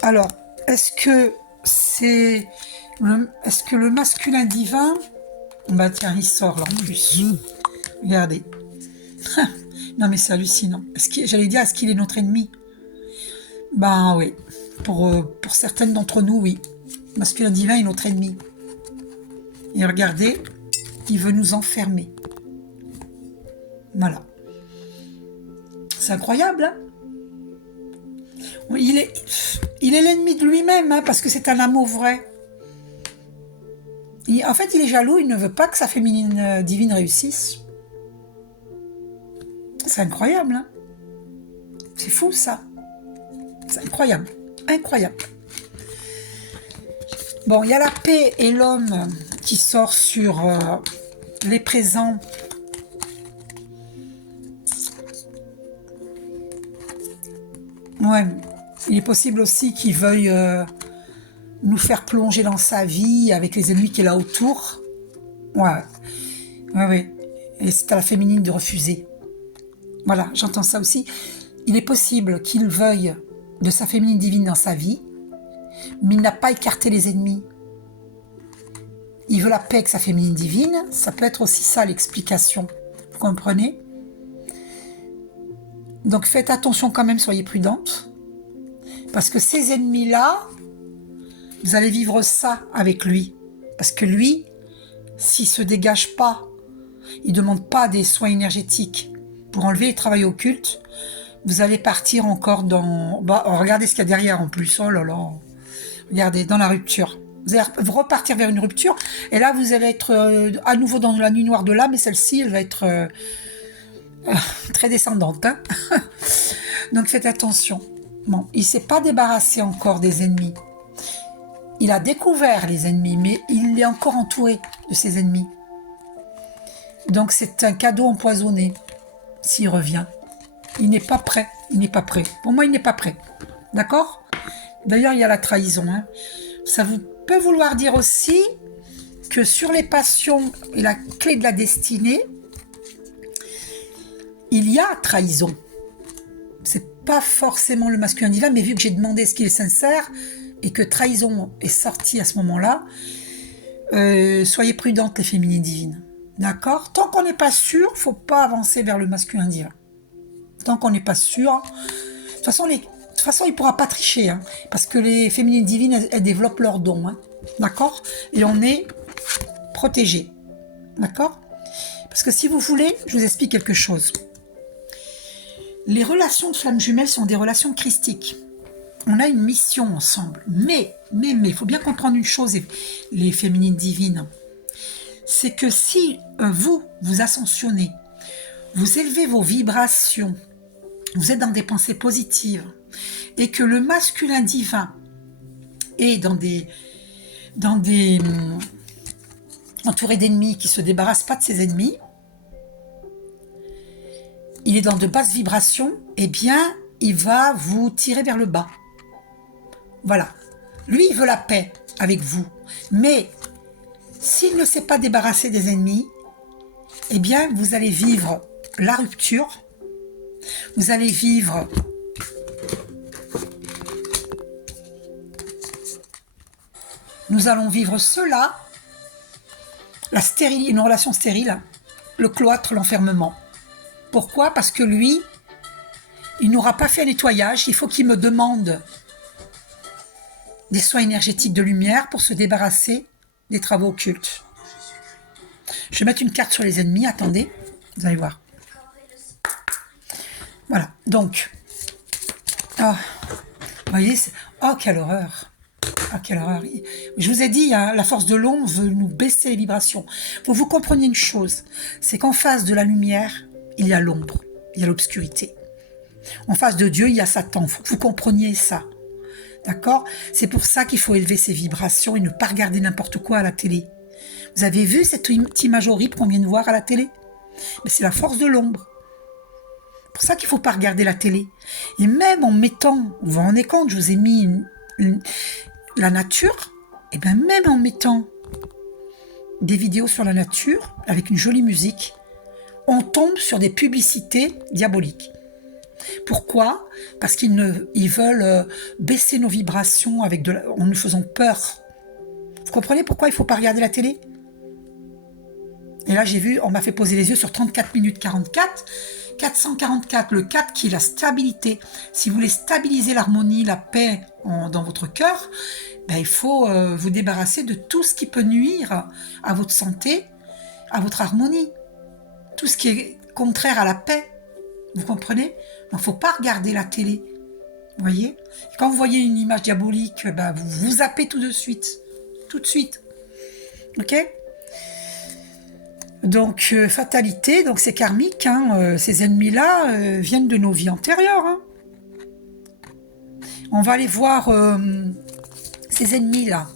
Alors, est-ce que le masculin divin... Bah tiens, il sort là en plus. Regardez. Non mais c'est hallucinant. J'allais dire, est-ce qu'il est notre ennemi? Ben oui. Pour certaines d'entre nous, oui. Masculin divin est notre ennemi. Et regardez, il veut nous enfermer. Voilà. C'est incroyable, hein? Il est l'ennemi de lui-même, hein, parce que c'est un amour vrai. En fait, il est jaloux, il ne veut pas que sa féminine divine réussisse. C'est incroyable, hein? C'est fou, ça. C'est incroyable. Incroyable. Bon, il y a la paix et l'homme qui sort sur les présents. Ouais, il est possible aussi qu'il veuille nous faire plonger dans sa vie avec les ennemis qu'il a autour. Ouais, ouais, ouais. Et c'est à la féminine de refuser. Voilà, j'entends ça aussi. Il est possible qu'il veuille de sa féminine divine dans sa vie, mais il n'a pas écarté les ennemis. Il veut la paix avec sa féminine divine. Ça peut être aussi ça l'explication. Vous comprenez? Donc faites attention quand même, soyez prudente. Parce que ces ennemis-là, vous allez vivre ça avec lui. Parce que lui, s'il ne se dégage pas, il ne demande pas des soins énergétiques pour enlever les travails occultes, vous allez partir encore dans... Bah, regardez ce qu'il y a derrière en plus. Oh là là. Regardez, dans la rupture. Vous allez repartir vers une rupture. Et là, vous allez être à nouveau dans la nuit noire de l'âme. Et celle-ci, elle va être très descendante. Hein. Donc, faites attention. Bon, il ne s'est pas débarrassé encore des ennemis. Il a découvert les ennemis, mais il est encore entouré de ses ennemis. Donc, c'est un cadeau empoisonné s'il revient. Il n'est pas prêt. Il n'est pas prêt. Pour moi, il n'est pas prêt. D'accord? D'ailleurs, il y a la trahison. Hein. Ça peut vouloir dire aussi que sur les passions et la clé de la destinée, il y a trahison. C'est pas forcément le masculin divin, mais vu que j'ai demandé ce qui est sincère et que trahison est sortie à ce moment-là, soyez prudentes les féminines divines. D'accord? Tant qu'on n'est pas sûr, faut pas avancer vers le masculin divin. Tant qu'on n'est pas sûr. De toute façon, il ne pourra pas tricher, hein, parce que les féminines divines, elles développent leurs dons. Hein, d'accord? Et on est protégé. D'accord? Parce que si vous voulez, je vous explique quelque chose. Les relations de flammes jumelles sont des relations christiques. On a une mission ensemble. Mais, il faut bien comprendre une chose, les féminines divines. C'est que si vous ascensionnez, vous élevez vos vibrations, vous êtes dans des pensées positives, et que le masculin divin est entouré d'ennemis qui ne se débarrassent pas de ses ennemis, il est dans de basses vibrations, eh bien, il va vous tirer vers le bas. Voilà. Lui, il veut la paix avec vous. Mais s'il ne s'est pas débarrassé des ennemis, eh bien, vous allez vivre la rupture. Vous allez vivre nous allons vivre cela, une relation stérile, le cloître, l'enfermement. Pourquoi? Parce que lui, il n'aura pas fait un nettoyage, il faut qu'il me demande des soins énergétiques de lumière pour se débarrasser des travaux occultes. Je vais mettre une carte sur les ennemis, attendez, vous allez voir. Voilà, donc, vous voyez, quelle horreur. Ah, quelle horreur. Je vous ai dit, hein, la force de l'ombre veut nous baisser les vibrations. Il faut que vous compreniez une chose, c'est qu'en face de la lumière, il y a l'ombre, il y a l'obscurité. En face de Dieu, il y a Satan. Il faut que vous compreniez ça. D'accord? C'est pour ça qu'il faut élever ses vibrations et ne pas regarder n'importe quoi à la télé. Vous avez vu cette image horrible qu'on vient de voir à la télé? Mais c'est la force de l'ombre. C'est pour ça qu'il ne faut pas regarder la télé. Et même en mettant, vous vous rendez compte, je vous ai mis la nature, et bien même en mettant des vidéos sur la nature, avec une jolie musique, on tombe sur des publicités diaboliques. Pourquoi? Parce ils veulent baisser nos vibrations en nous faisant peur. Vous comprenez pourquoi il ne faut pas regarder la télé? Et là, j'ai vu, on m'a fait poser les yeux sur 34 minutes 44. 444, le 4 qui est la stabilité. Si vous voulez stabiliser l'harmonie, la paix dans votre cœur, ben, il faut vous débarrasser de tout ce qui peut nuire à votre santé, à votre harmonie. Tout ce qui est contraire à la paix. Vous comprenez? Il ne faut pas regarder la télé. Vous voyez? Quand vous voyez une image diabolique, ben, vous zappez tout de suite. Tout de suite. Ok? Donc, fatalité, donc c'est karmique, hein, ces ennemis-là viennent de nos vies antérieures. Hein. On va aller voir ces ennemis-là.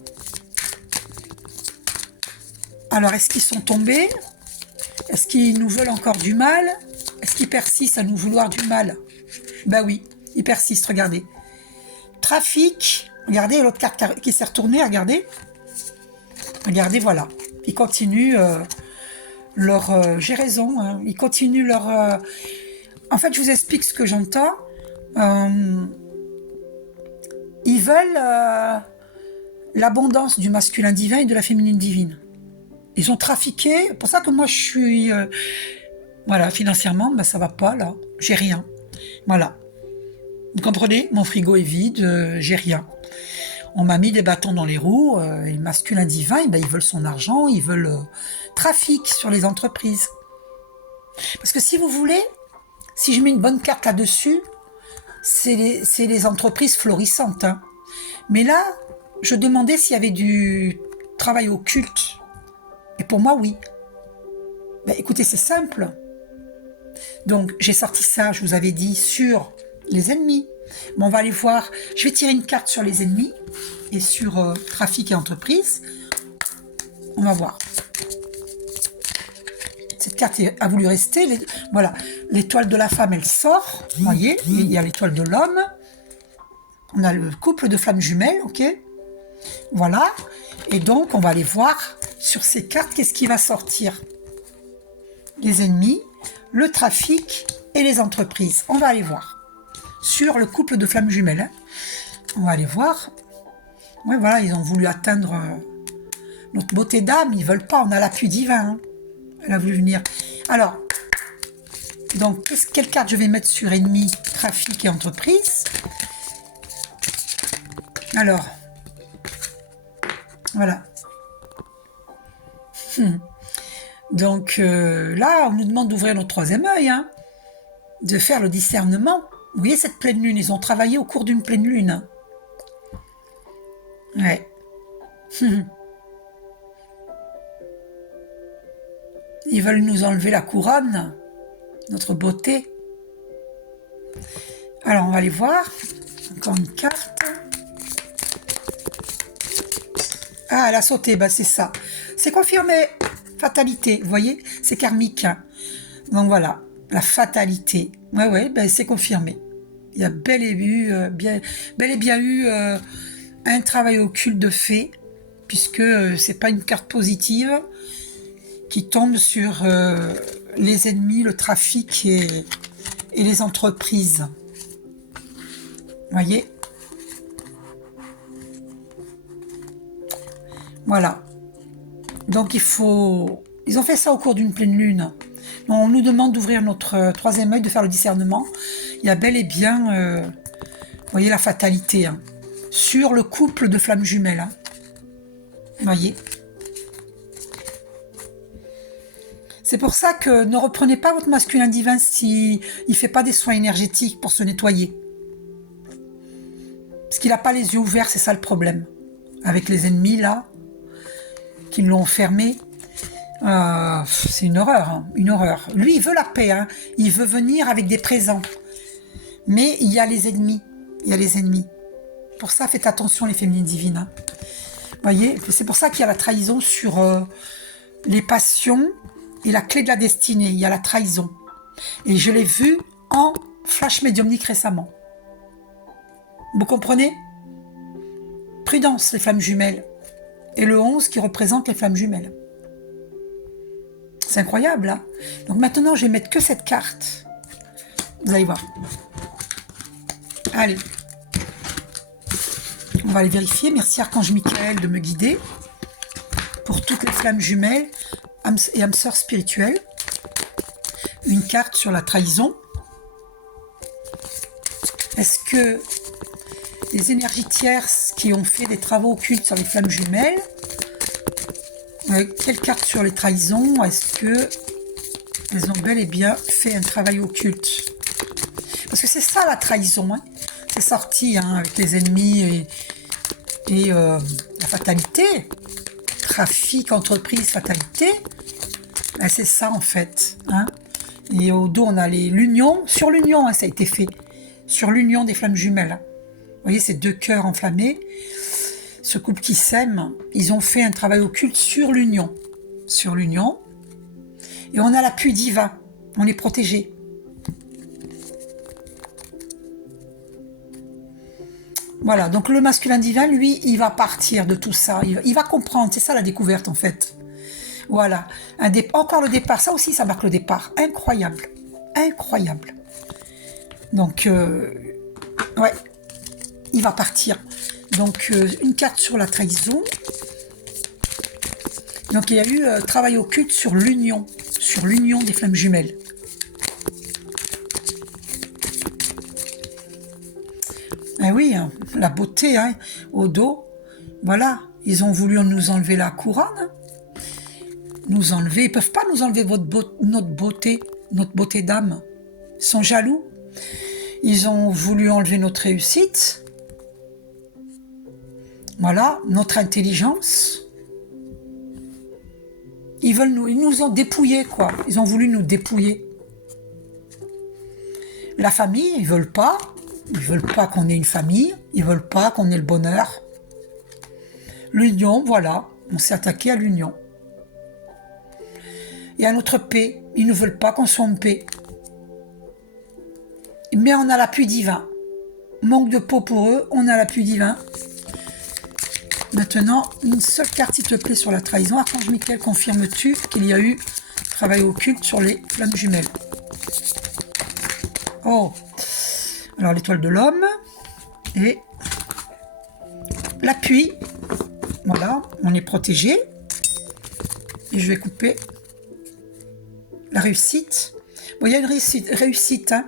Alors, est-ce qu'ils sont tombés? Est-ce qu'ils nous veulent encore du mal? Est-ce qu'ils persistent à nous vouloir du mal? Ben oui, ils persistent, regardez. Trafic, regardez l'autre carte qui s'est retournée, regardez. Regardez, voilà. Ils continuent... j'ai raison, hein. Ils continuent leur... En fait, je vous explique ce que j'entends. Ils veulent l'abondance du masculin divin et de la féminine divine. Ils ont trafiqué. C'est pour ça que moi, je suis... voilà, financièrement, ben, ça va pas, là. J'ai rien. Voilà. Vous comprenez? Mon frigo est vide, j'ai rien. On m'a mis des bâtons dans les roues, et le masculin divin, ben, ils veulent son argent, ils veulent trafic sur les entreprises. Parce que si vous voulez, si je mets une bonne carte là-dessus, c'est les entreprises florissantes. Hein. Mais là, je demandais s'il y avait du travail occulte. Et pour moi, oui. Ben, écoutez, c'est simple. Donc, j'ai sorti ça, je vous avais dit, sur les ennemis. Bon, on va aller voir. Je vais tirer une carte sur les ennemis et sur trafic et entreprise. On va voir. Cette carte a voulu rester. Voilà. L'étoile de la femme, elle sort. Vous voyez, il y a l'étoile de l'homme. On a le couple de flammes jumelles, ok. Voilà. Et donc, on va aller voir sur ces cartes qu'est-ce qui va sortir. Les ennemis, le trafic et les entreprises. On va aller voir. Sur le couple de flammes jumelles. Hein. On va aller voir. Oui, voilà, ils ont voulu atteindre notre beauté d'âme. Ils veulent pas, on a l'appui divin. Hein. Elle a voulu venir. Alors, donc, quelle carte je vais mettre sur ennemi, trafic et entreprise? Alors, voilà. Donc, là, on nous demande d'ouvrir notre troisième œil, hein, de faire le discernement. Vous voyez cette pleine lune, ils ont travaillé au cours d'une pleine lune. Ouais. Ils veulent nous enlever la couronne, notre beauté. Alors, on va aller voir. Encore une carte. Ah, elle a sauté, bah c'est ça. C'est confirmé. Fatalité, vous voyez, c'est karmique. Donc voilà, la fatalité. Ouais, ben c'est confirmé. Il y a bel et bien eu un travail occulte de fait, puisque c'est pas une carte positive qui tombe sur les ennemis, le trafic et les entreprises. Vous voyez? Voilà. Donc ils ont fait ça au cours d'une pleine lune. Donc, on nous demande d'ouvrir notre troisième œil, de faire le discernement. Il y a bel et bien, vous voyez la fatalité, hein, sur le couple de flammes jumelles. Hein. Vous voyez. C'est pour ça que ne reprenez pas votre masculin divin s'il ne fait pas des soins énergétiques pour se nettoyer. Parce qu'il n'a pas les yeux ouverts, c'est ça le problème. Avec les ennemis, là, qui l'ont fermé. C'est une horreur, hein, une horreur. Lui, il veut la paix, hein. Il veut venir avec des présents. Mais il y a les ennemis. Il y a les ennemis. Pour ça, faites attention, les féminines divines. Hein. Voyez, c'est pour ça qu'il y a la trahison sur les passions et la clé de la destinée. Il y a la trahison. Et je l'ai vu en flash médiumnique récemment. Vous comprenez? Prudence, les flammes jumelles. Et le 11 qui représente les flammes jumelles. C'est incroyable, hein? Donc maintenant, je vais mettre que cette carte. Vous allez voir. Allez. On va aller vérifier. Merci Archange Michael de me guider. pour toutes les flammes jumelles et âmes sœurs spirituelles. Une carte sur la trahison. Est-ce que les énergies tierces qui ont fait des travaux occultes sur les flammes jumelles, quelle carte sur les trahisons, est-ce que elles ont bel et bien fait un travail occulte? Parce que c'est ça la trahison, hein. C'est sorti avec les ennemis et la fatalité, trafic, entreprise, fatalité, ben, c'est ça en fait, hein. Et au dos on a l'union, sur l'union ça a été fait, sur l'union des flammes jumelles. Vous voyez ces deux cœurs enflammés, ce couple qui s'aime, ils ont fait un travail occulte sur l'union, et on a l'appui divin, on est protégé. Voilà, donc le masculin divin, lui, il va partir de tout ça, il va comprendre, c'est ça la découverte en fait. Voilà, encore le départ, ça aussi ça marque le départ, incroyable, incroyable. Donc, ouais, il va partir. Donc, une carte sur la trahison. Donc, il y a eu travail occulte sur l'union des flammes jumelles. Eh oui, hein, la beauté, hein, au dos. Voilà, ils ont voulu nous enlever la couronne. Nous enlever, ils peuvent pas nous enlever notre beauté d'âme. Ils sont jaloux. Ils ont voulu enlever notre réussite. Voilà, notre intelligence. Ils nous ont dépouillés, quoi. Ils ont voulu nous dépouiller. La famille, ils veulent pas. Ils veulent pas qu'on ait une famille. Ils veulent pas qu'on ait le bonheur. L'union, voilà. On s'est attaqué à l'union. Et à notre paix. Ils ne veulent pas qu'on soit en paix. Mais on a l'appui divin. Manque de peau pour eux, on a l'appui divin. Maintenant, une seule carte, s'il te plaît, sur la trahison. Archange Michael, confirmes-tu qu'il y a eu travail occulte sur les flammes jumelles? Oh, alors l'étoile de l'homme et l'appui. Voilà, on est protégé. Et je vais couper la réussite. Bon, il y a une réussite, hein.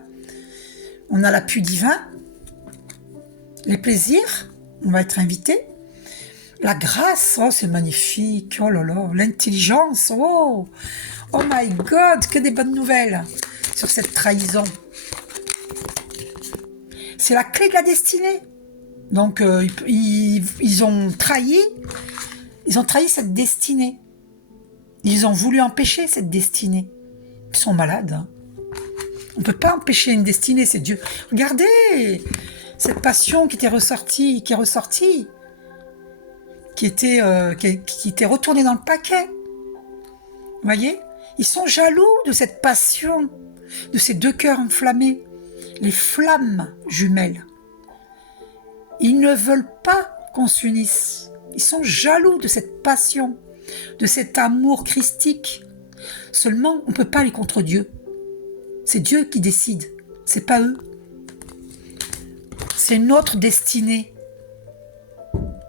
On a l'appui divin. Les plaisirs, on va être invité. La grâce, oh c'est magnifique, oh là là, l'intelligence, oh my God, que des bonnes nouvelles sur cette trahison. C'est la clé de la destinée. Donc ils ont trahi cette destinée. Ils ont voulu empêcher cette destinée. Ils sont malades. Hein. On ne peut pas empêcher une destinée, c'est Dieu. Regardez cette passion qui est ressortie, qui était retournée dans le paquet. Vous voyez? Ils sont jaloux de cette passion, de ces deux cœurs enflammés, les flammes jumelles. Ils ne veulent pas qu'on s'unisse. Ils sont jaloux de cette passion, de cet amour christique. Seulement, on ne peut pas aller contre Dieu. C'est Dieu qui décide, c'est pas eux. C'est notre destinée.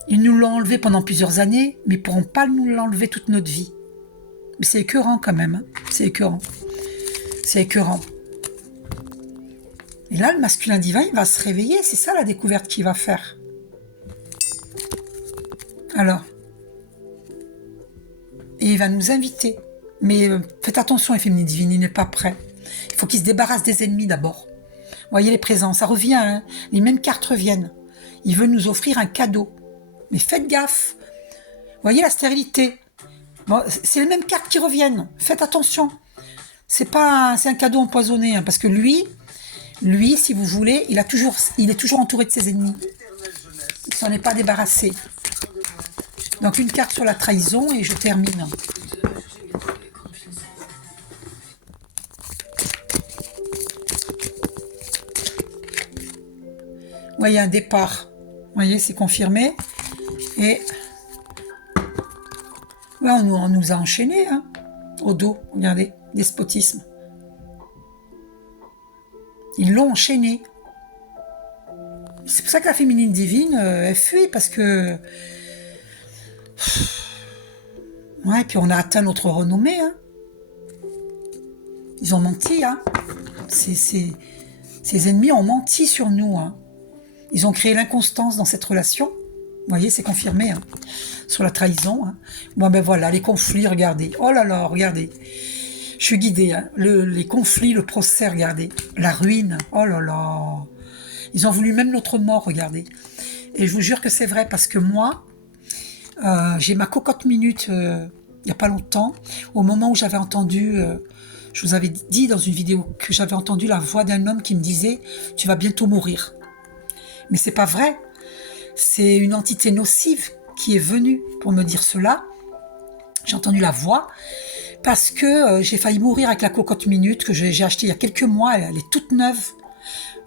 Ils nous l'ont enlevé pendant plusieurs années, mais ils ne pourront pas nous l'enlever toute notre vie. Mais c'est écœurant quand même. Hein. C'est écœurant. C'est écœurant. Et là, le masculin divin, il va se réveiller. C'est ça la découverte qu'il va faire. Alors. Et il va nous inviter. Mais faites attention, les féminines divines, il n'est pas prêt. Il faut qu'il se débarrasse des ennemis d'abord. Vous voyez les présents, ça revient. Hein. Les mêmes cartes reviennent. Il veut nous offrir un cadeau. Mais faites gaffe. Vous voyez la stérilité. Bon, c'est les mêmes cartes qui reviennent. Faites attention. C'est un cadeau empoisonné. Hein, parce que lui, si vous voulez, il est toujours entouré de ses ennemis. Il ne s'en est pas débarrassé. Donc une carte sur la trahison et je termine. Vous voyez un départ. Vous voyez, c'est confirmé. Et ouais, on nous a enchaînés hein, au dos. Regardez, despotisme. Ils l'ont enchaîné. C'est pour ça que la féminine divine, elle fuit parce que Ouais, puis on a atteint notre renommée. Hein. Ils ont menti. Hein. Ces ennemis ont menti sur nous. Hein. Ils ont créé l'inconstance dans cette relation. Vous voyez, c'est confirmé. Hein. Sur la trahison. Hein. Bon, ben voilà, les conflits, regardez. Oh là là, regardez. Je suis guidée. Hein. Les conflits, le procès, regardez. La ruine. Oh là là. Ils ont voulu même notre mort, regardez. Et je vous jure que c'est vrai, parce que moi, j'ai ma cocotte minute il n'y a pas longtemps, au moment où j'avais entendu, je vous avais dit dans une vidéo que j'avais entendu la voix d'un homme qui me disait « Tu vas bientôt mourir ». Mais c'est pas vrai. C'est une entité nocive qui est venue pour me dire cela. J'ai entendu la voix parce que j'ai failli mourir avec la cocotte minute que j'ai achetée il y a quelques mois. Elle est toute neuve.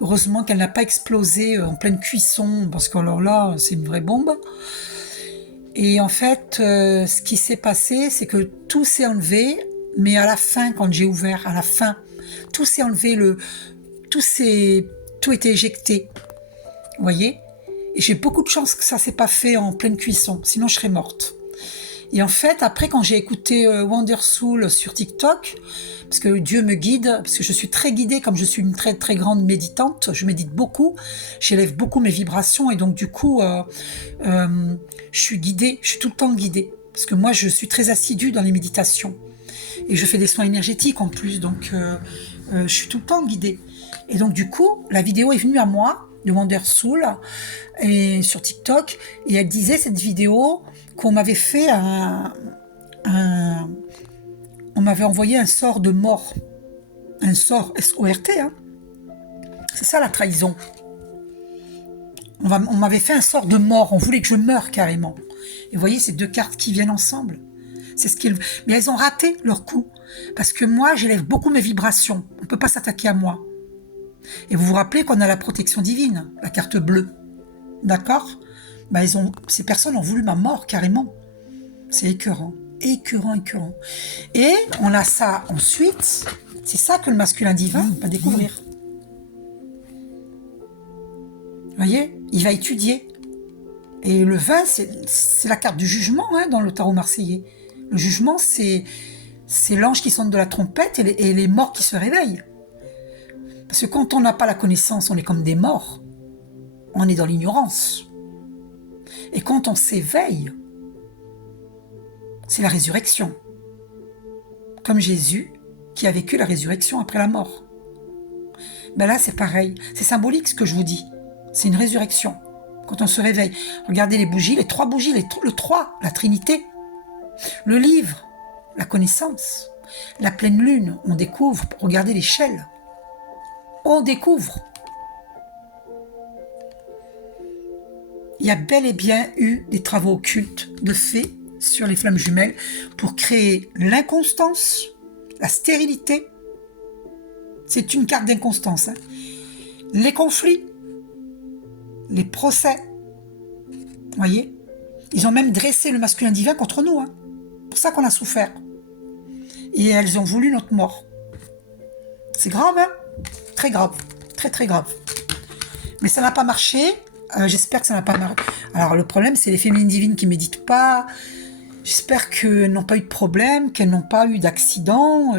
Heureusement qu'elle n'a pas explosé en pleine cuisson, parce que alors là, c'est une vraie bombe. Et en fait, ce qui s'est passé, c'est que tout s'est enlevé, mais à la fin, quand j'ai ouvert, à la fin, tout s'est enlevé, tout était éjecté. Vous voyez? Et j'ai beaucoup de chance que ça s'est pas fait en pleine cuisson, sinon je serais morte. Et en fait, après, quand j'ai écouté Wondersoul sur TikTok, parce que Dieu me guide, parce que je suis très guidée, comme je suis une très très grande méditante, je médite beaucoup, j'élève beaucoup mes vibrations, et donc du coup, je suis guidée, je suis tout le temps guidée, parce que moi, je suis très assidue dans les méditations, et je fais des soins énergétiques en plus, donc je suis tout le temps guidée. Et donc du coup, la vidéo est venue à moi, de Wondersoul, et sur TikTok, et elle disait, cette vidéo, qu'on m'avait fait on m'avait envoyé un sort de mort. Un sort S-O-R-T, hein. C'est ça la trahison. On m'avait fait un sort de mort, on voulait que je meure carrément. Et vous voyez ces deux cartes qui viennent ensemble. C'est ce qu'ils... Mais elles ont raté leur coup. Parce que moi, j'élève beaucoup mes vibrations. On ne peut pas s'attaquer à moi. Et vous vous rappelez qu'on a la protection divine, la carte bleue. D'accord? Ben, ces personnes ont voulu ma mort carrément. C'est écœurant. Écœurant. Et on a ça ensuite. C'est ça que le masculin divin va découvrir. Vous voyez? Il va étudier. Et le 20, c'est la carte du jugement hein, dans le tarot marseillais. Le jugement, c'est l'ange qui sonne de la trompette et les morts qui se réveillent. Parce que quand on n'a pas la connaissance, on est comme des morts. On est dans l'ignorance. Et quand on s'éveille, c'est la résurrection. Comme Jésus, qui a vécu la résurrection après la mort. Ben là, c'est pareil. C'est symbolique ce que je vous dis. C'est une résurrection. Quand on se réveille, regardez les bougies, les 3 bougies, le 3, la Trinité. Le livre, la connaissance. La pleine lune, on découvre. Regardez l'échelle. On découvre. Il y a bel et bien eu des travaux occultes de fées sur les flammes jumelles pour créer l'inconstance, la stérilité. C'est une carte d'inconstance. Hein. Les conflits, les procès. Vous voyez? Ils ont même dressé le masculin divin contre nous. Hein. C'est pour ça qu'on a souffert. Et elles ont voulu notre mort. C'est grave, hein? Très grave. Très, très grave. Mais ça n'a pas marché. J'espère que ça n'a pas marché. Alors, le problème, c'est les féminines divines qui ne méditent pas. J'espère qu'elles n'ont pas eu de problème, qu'elles n'ont pas eu d'accident.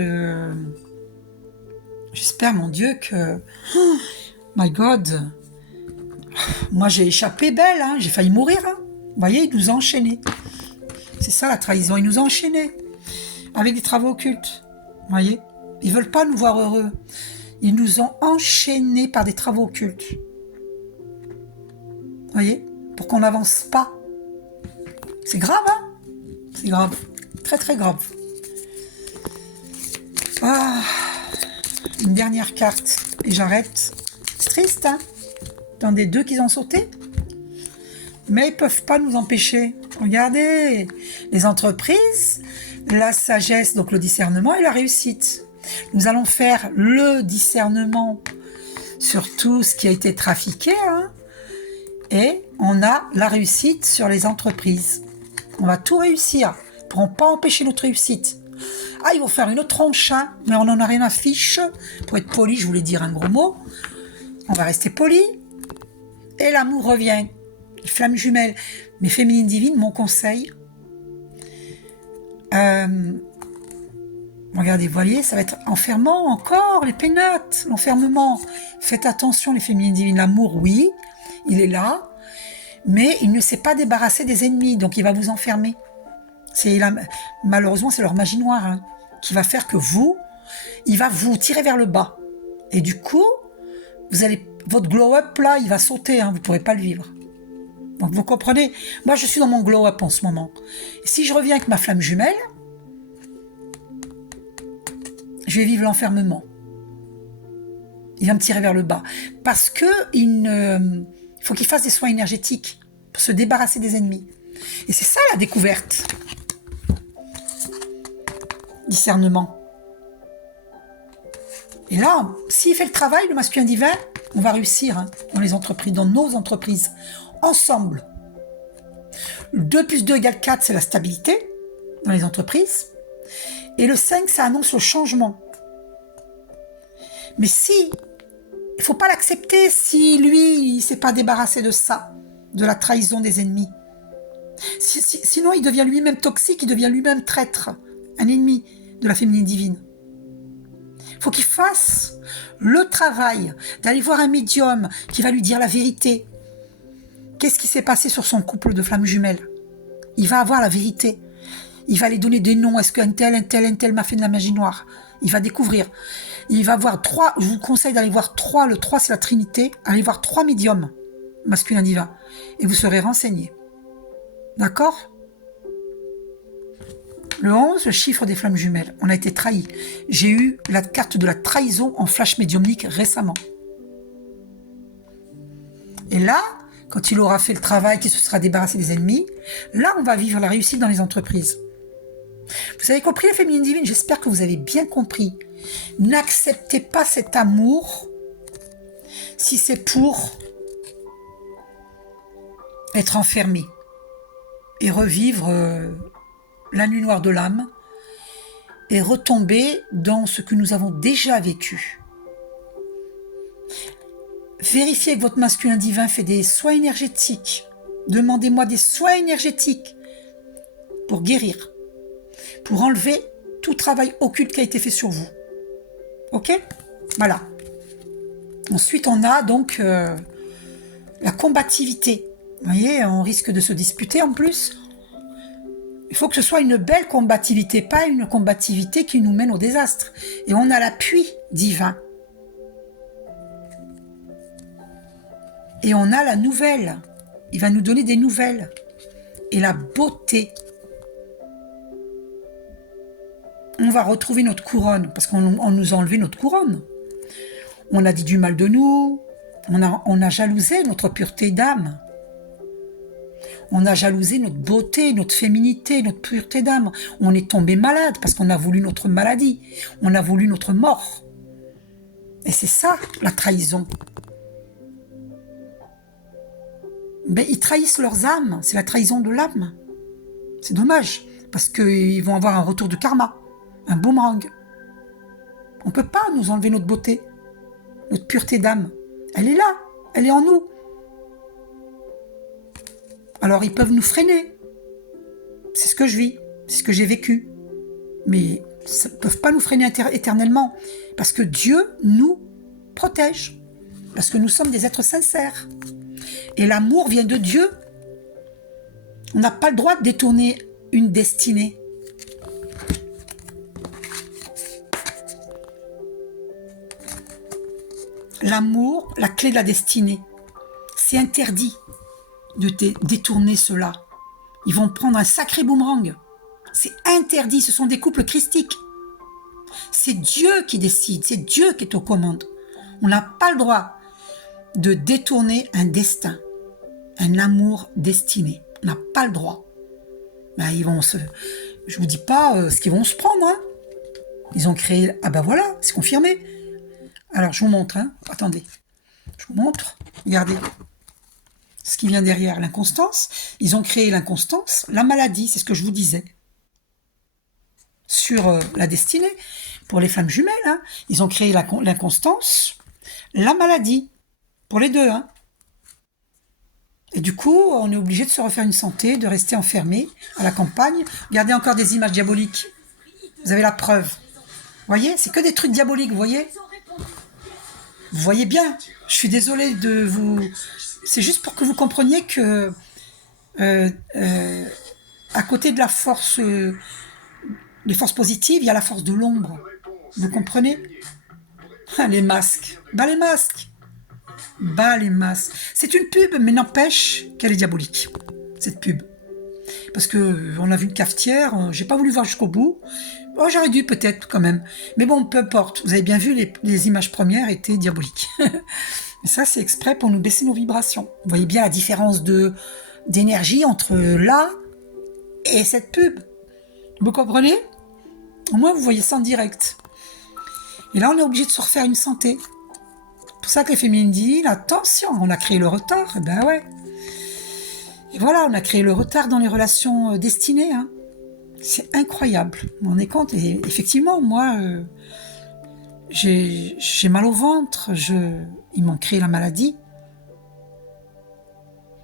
J'espère, mon Dieu, que... Oh, my God. Moi, j'ai échappé belle. Hein. J'ai failli mourir. Hein. Vous voyez, ils nous ont enchaînés. C'est ça, la trahison. Ils nous ont enchaînés. Avec des travaux occultes. Vous voyez? Ils ne veulent pas nous voir heureux. Ils nous ont enchaînés par des travaux occultes. Vous voyez? Pour qu'on n'avance pas. C'est grave, hein? C'est grave. Très, très grave. Ah, une dernière carte. Et j'arrête. C'est triste, hein? Attendez, 2 qui ont sauté. Mais ils ne peuvent pas nous empêcher. Regardez. Les entreprises, la sagesse, donc le discernement et la réussite. Nous allons faire le discernement sur tout ce qui a été trafiqué, hein? Et on a la réussite sur les entreprises. On va tout réussir. Ils ne pourront pas empêcher notre réussite. Ah, ils vont faire une autre tranche, hein, mais on n'en a rien à fiche. Pour être poli, je voulais dire un gros mot. On va rester poli. Et l'amour revient. Les flammes jumelles. Mes féminines divines, mon conseil, Euh, Regardez, vous voyez, ça va être enfermant encore, les pénates, l'enfermement. Faites attention, les féminines divines. L'amour, oui, il est là, mais il ne s'est pas débarrassé des ennemis, donc il va vous enfermer. Malheureusement, c'est leur magie noire hein, qui va faire que il va vous tirer vers le bas. Et du coup, votre glow-up là, il va sauter, hein, vous ne pourrez pas le vivre. Donc vous comprenez, moi je suis dans mon glow-up en ce moment. Et si je reviens avec ma flamme jumelle, je vais vivre l'enfermement. Il va me tirer vers le bas. Parce que il faut qu'il fasse des soins énergétiques pour se débarrasser des ennemis. Et c'est ça la découverte. Discernement. Et là, s'il fait le travail, le masculin divin, on va réussir hein, dans les entreprises, dans nos entreprises, ensemble. 2 plus 2 égale 4, c'est la stabilité dans les entreprises. Et le 5, ça annonce le changement. Mais il ne faut pas l'accepter si lui, il ne s'est pas débarrassé de ça, de la trahison des ennemis. Sinon, il devient lui-même toxique, il devient lui-même traître, un ennemi de la féminine divine. Il faut qu'il fasse le travail d'aller voir un médium qui va lui dire la vérité. Qu'est-ce qui s'est passé sur son couple de flammes jumelles? Il va avoir la vérité. Il va lui donner des noms. Est-ce qu'un tel m'a fait de la magie noire? Il va découvrir. Il va voir 3. Je vous conseille d'aller voir 3. Le 3, c'est la Trinité. Allez voir 3 médiums masculins divins. Et vous serez renseignés. D'accord? Le 11, le chiffre des flammes jumelles. On a été trahis. J'ai eu la carte de la trahison en flash médiumnique récemment. Et là, quand il aura fait le travail, qu'il se sera débarrassé des ennemis, là, on va vivre la réussite dans les entreprises. Vous avez compris, la féminine divine? J'espère que vous avez bien compris. N'acceptez pas cet amour si c'est pour être enfermé et revivre la nuit noire de l'âme et retomber dans ce que nous avons déjà vécu. Vérifiez que votre masculin divin fait des soins énergétiques. Demandez-moi des soins énergétiques pour guérir, pour enlever tout travail occulte qui a été fait sur vous. Ok? Voilà. Ensuite, on a donc la combativité. Vous voyez, on risque de se disputer en plus. Il faut que ce soit une belle combativité, pas une combativité qui nous mène au désastre. Et on a l'appui divin. Et on a la nouvelle. Il va nous donner des nouvelles. Et la beauté. On va retrouver notre couronne, parce qu'on nous a enlevé notre couronne. On a dit du mal de nous, on a jalousé notre pureté d'âme. On a jalousé notre beauté, notre féminité, notre pureté d'âme. On est tombé malade parce qu'on a voulu notre maladie. On a voulu notre mort. Et c'est ça, la trahison. Mais ils trahissent leurs âmes. C'est la trahison de l'âme. C'est dommage, parce qu'ils vont avoir un retour de karma, un boomerang. On ne peut pas nous enlever notre beauté, notre pureté d'âme. Elle est là, elle est en nous. Alors ils peuvent nous freiner. C'est ce que je vis, c'est ce que j'ai vécu. Mais ça ne peuvent pas nous freiner éternellement. Parce que Dieu nous protège. Parce que nous sommes des êtres sincères. Et l'amour vient de Dieu. On n'a pas le droit de détourner une destinée. L'amour, la clé de la destinée. C'est interdit de détourner cela. Ils vont prendre un sacré boomerang. C'est interdit, ce sont des couples christiques. C'est Dieu qui décide, c'est Dieu qui est aux commandes. On n'a pas le droit de détourner un destin, un amour destiné. On n'a pas le droit. Ben, je vous dis pas ce qu'ils vont se prendre. Hein. Ils ont créé... Ah ben voilà, c'est confirmé. Alors je vous montre. Hein. Attendez. Je vous montre. Regardez. Ce qui vient derrière, l'inconstance. Ils ont créé l'inconstance, la maladie, c'est ce que je vous disais. Sur la destinée, pour les femmes jumelles, hein, ils ont créé l'inconstance, la maladie, pour les deux. Hein. Et du coup, on est obligé de se refaire une santé, de rester enfermé à la campagne. Regardez encore des images diaboliques. Vous avez la preuve. Vous voyez, c'est que des trucs diaboliques, vous voyez. Vous voyez bien. Je suis désolée de vous... C'est juste pour que vous compreniez que euh, euh, à côté de la force, les forces positives, il y a la force de l'ombre. Vous comprenez? Ah, les masques. Bah les masques. Bah les masques. C'est une pub, mais n'empêche qu'elle est diabolique, cette pub. Parce que on a vu une cafetière, j'ai pas voulu voir jusqu'au bout. Oh, j'aurais dû peut-être quand même. Mais bon, peu importe. Vous avez bien vu, les images premières étaient diaboliques. Et ça, c'est exprès pour nous baisser nos vibrations. Vous voyez bien la différence d'énergie entre là et cette pub. Vous comprenez? Au moins, vous voyez ça en direct. Et là, on est obligé de se refaire une santé. C'est pour ça que les féminines disent, attention, on a créé le retard. Eh ben ouais. Et voilà, on a créé le retard dans les relations destinées. Hein. C'est incroyable. On est compte. Et effectivement, moi, j'ai mal au ventre. Ils m'ont créé la maladie.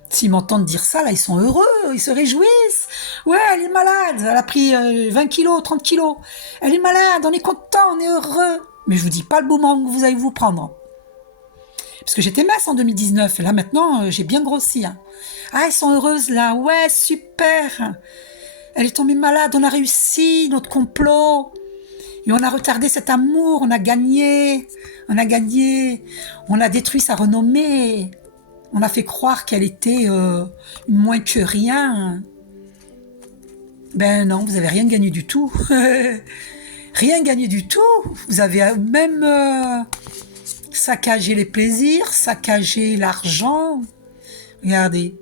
S'ils m'entendent dire ça, là, ils sont heureux, ils se réjouissent. Ouais, elle est malade, elle a pris 20 kilos, 30 kilos. Elle est malade, on est content, on est heureux. Mais je vous dis pas le moment que vous allez vous prendre. Parce que j'étais mince en 2019, et là maintenant, j'ai bien grossi. Hein. Ah, elles sont heureuses là, ouais, super. Elle est tombée malade, on a réussi notre complot. Et on a retardé cet amour, on a gagné. On a gagné. On a détruit sa renommée. On a fait croire qu'elle était une moins que rien. Ben non, vous avez rien gagné du tout. Rien gagné du tout. Vous avez même saccagé les plaisirs, saccagé l'argent. Regardez.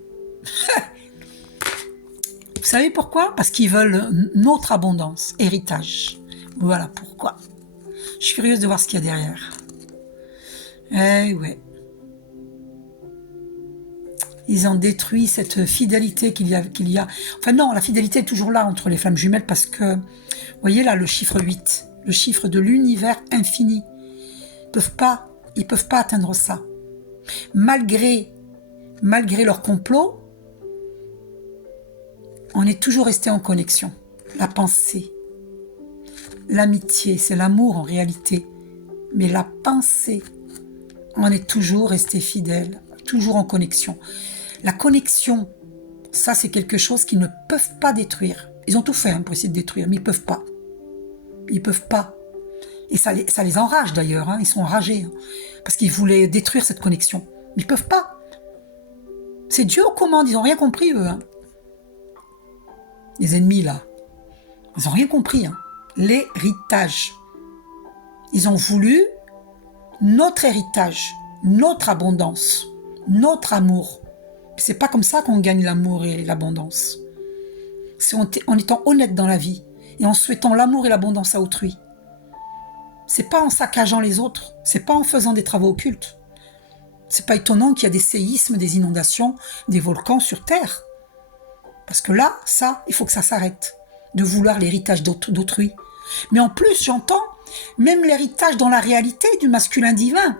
Vous savez pourquoi? Parce qu'ils veulent notre abondance, héritage. Voilà pourquoi. Je suis curieuse de voir ce qu'il y a derrière. Eh ouais. Ils ont détruit cette fidélité qu'il y a. Enfin non, la fidélité est toujours là entre les flammes jumelles parce que, vous voyez là, le chiffre 8, le chiffre de l'univers infini. Ils peuvent pas atteindre ça. Malgré leur complot, on est toujours resté en connexion. La pensée, l'amitié, c'est l'amour en réalité. Mais la pensée, on est toujours resté fidèle, toujours en connexion. La connexion, ça c'est quelque chose qu'ils ne peuvent pas détruire. Ils ont tout fait pour essayer de détruire, mais ils peuvent pas. Ils peuvent pas. Et ça les enrage d'ailleurs, hein. Ils sont enragés, hein, parce qu'ils voulaient détruire cette connexion. Mais ils peuvent pas. C'est Dieu aux commandes, ils n'ont rien compris eux. Hein. Les ennemis là, ils n'ont rien compris. Hein. L'héritage. Ils ont voulu notre héritage, notre abondance, notre amour. C'est pas comme ça qu'on gagne l'amour et l'abondance. C'est en étant honnête dans la vie et en souhaitant l'amour et l'abondance à autrui. C'est pas en saccageant les autres, c'est pas en faisant des travaux occultes. C'est pas étonnant qu'il y a des séismes, des inondations, des volcans sur Terre. Parce que là, ça, il faut que ça s'arrête. De vouloir l'héritage d'autrui. Mais en plus, j'entends, même l'héritage dans la réalité du masculin divin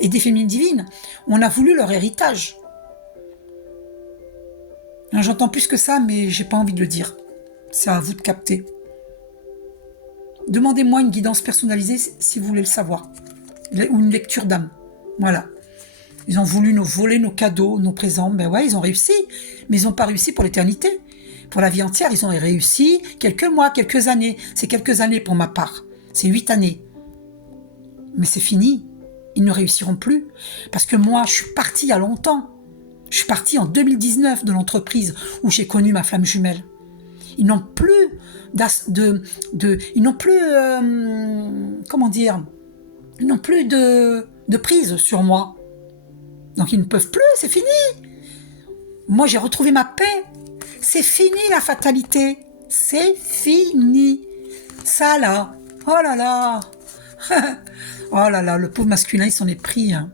et des féminines divines, on a voulu leur héritage. J'entends plus que ça, mais j'ai pas envie de le dire. C'est à vous de capter. Demandez-moi une guidance personnalisée si vous voulez le savoir. Ou une lecture d'âme. Voilà. Ils ont voulu nous voler nos cadeaux, nos présents. Ben ouais, ils ont réussi. Mais ils n'ont pas réussi pour l'éternité. Pour la vie entière, ils ont réussi quelques mois, quelques années. C'est quelques années pour ma part. C'est 8 années. Mais c'est fini. Ils ne réussiront plus. Parce que moi, je suis partie il y a longtemps. Je suis partie en 2019 de l'entreprise où j'ai connu ma flamme jumelle. Ils n'ont plus ils n'ont plus comment dire, ils n'ont plus de prise sur moi. Donc ils ne peuvent plus, c'est fini. Moi j'ai retrouvé ma paix. C'est fini la fatalité. C'est fini. Ça là. Oh là là. Oh là là, le pauvre masculin il s'en est pris. Hein.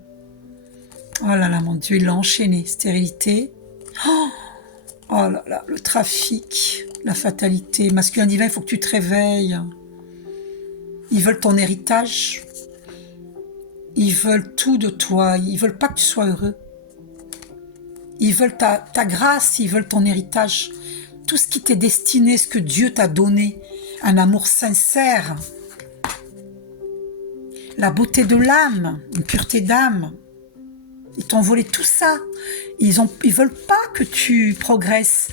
Oh là là, mon Dieu, il l'a enchaîné. Stérilité. Oh là là, le trafic, la fatalité. Masculin divin, il faut que tu te réveilles. Ils veulent ton héritage. Ils veulent tout de toi. Ils veulent pas que tu sois heureux. Ils veulent ta grâce, ils veulent ton héritage. Tout ce qui t'est destiné, ce que Dieu t'a donné. Un amour sincère. La beauté de l'âme, une pureté d'âme. Ils t'ont volé tout ça. Ils veulent pas que tu progresses.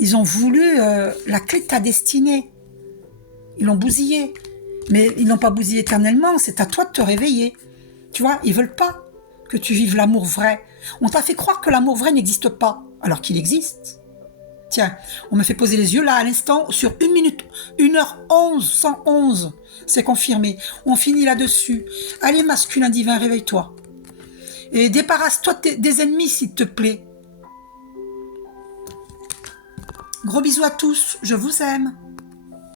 Ils ont voulu la clé de ta destinée. Ils l'ont bousillé. Mais ils n'ont pas bousillé éternellement. C'est à toi de te réveiller. Tu vois, ils veulent pas que tu vives l'amour vrai. On t'a fait croire que l'amour vrai n'existe pas, alors qu'il existe. Tiens, on me fait poser les yeux là à l'instant sur 1 minute, 1h11, 111. C'est confirmé. On finit là-dessus. Allez, masculin divin, réveille-toi. Et débarrasse-toi des ennemis, s'il te plaît. Gros bisous à tous, je vous aime.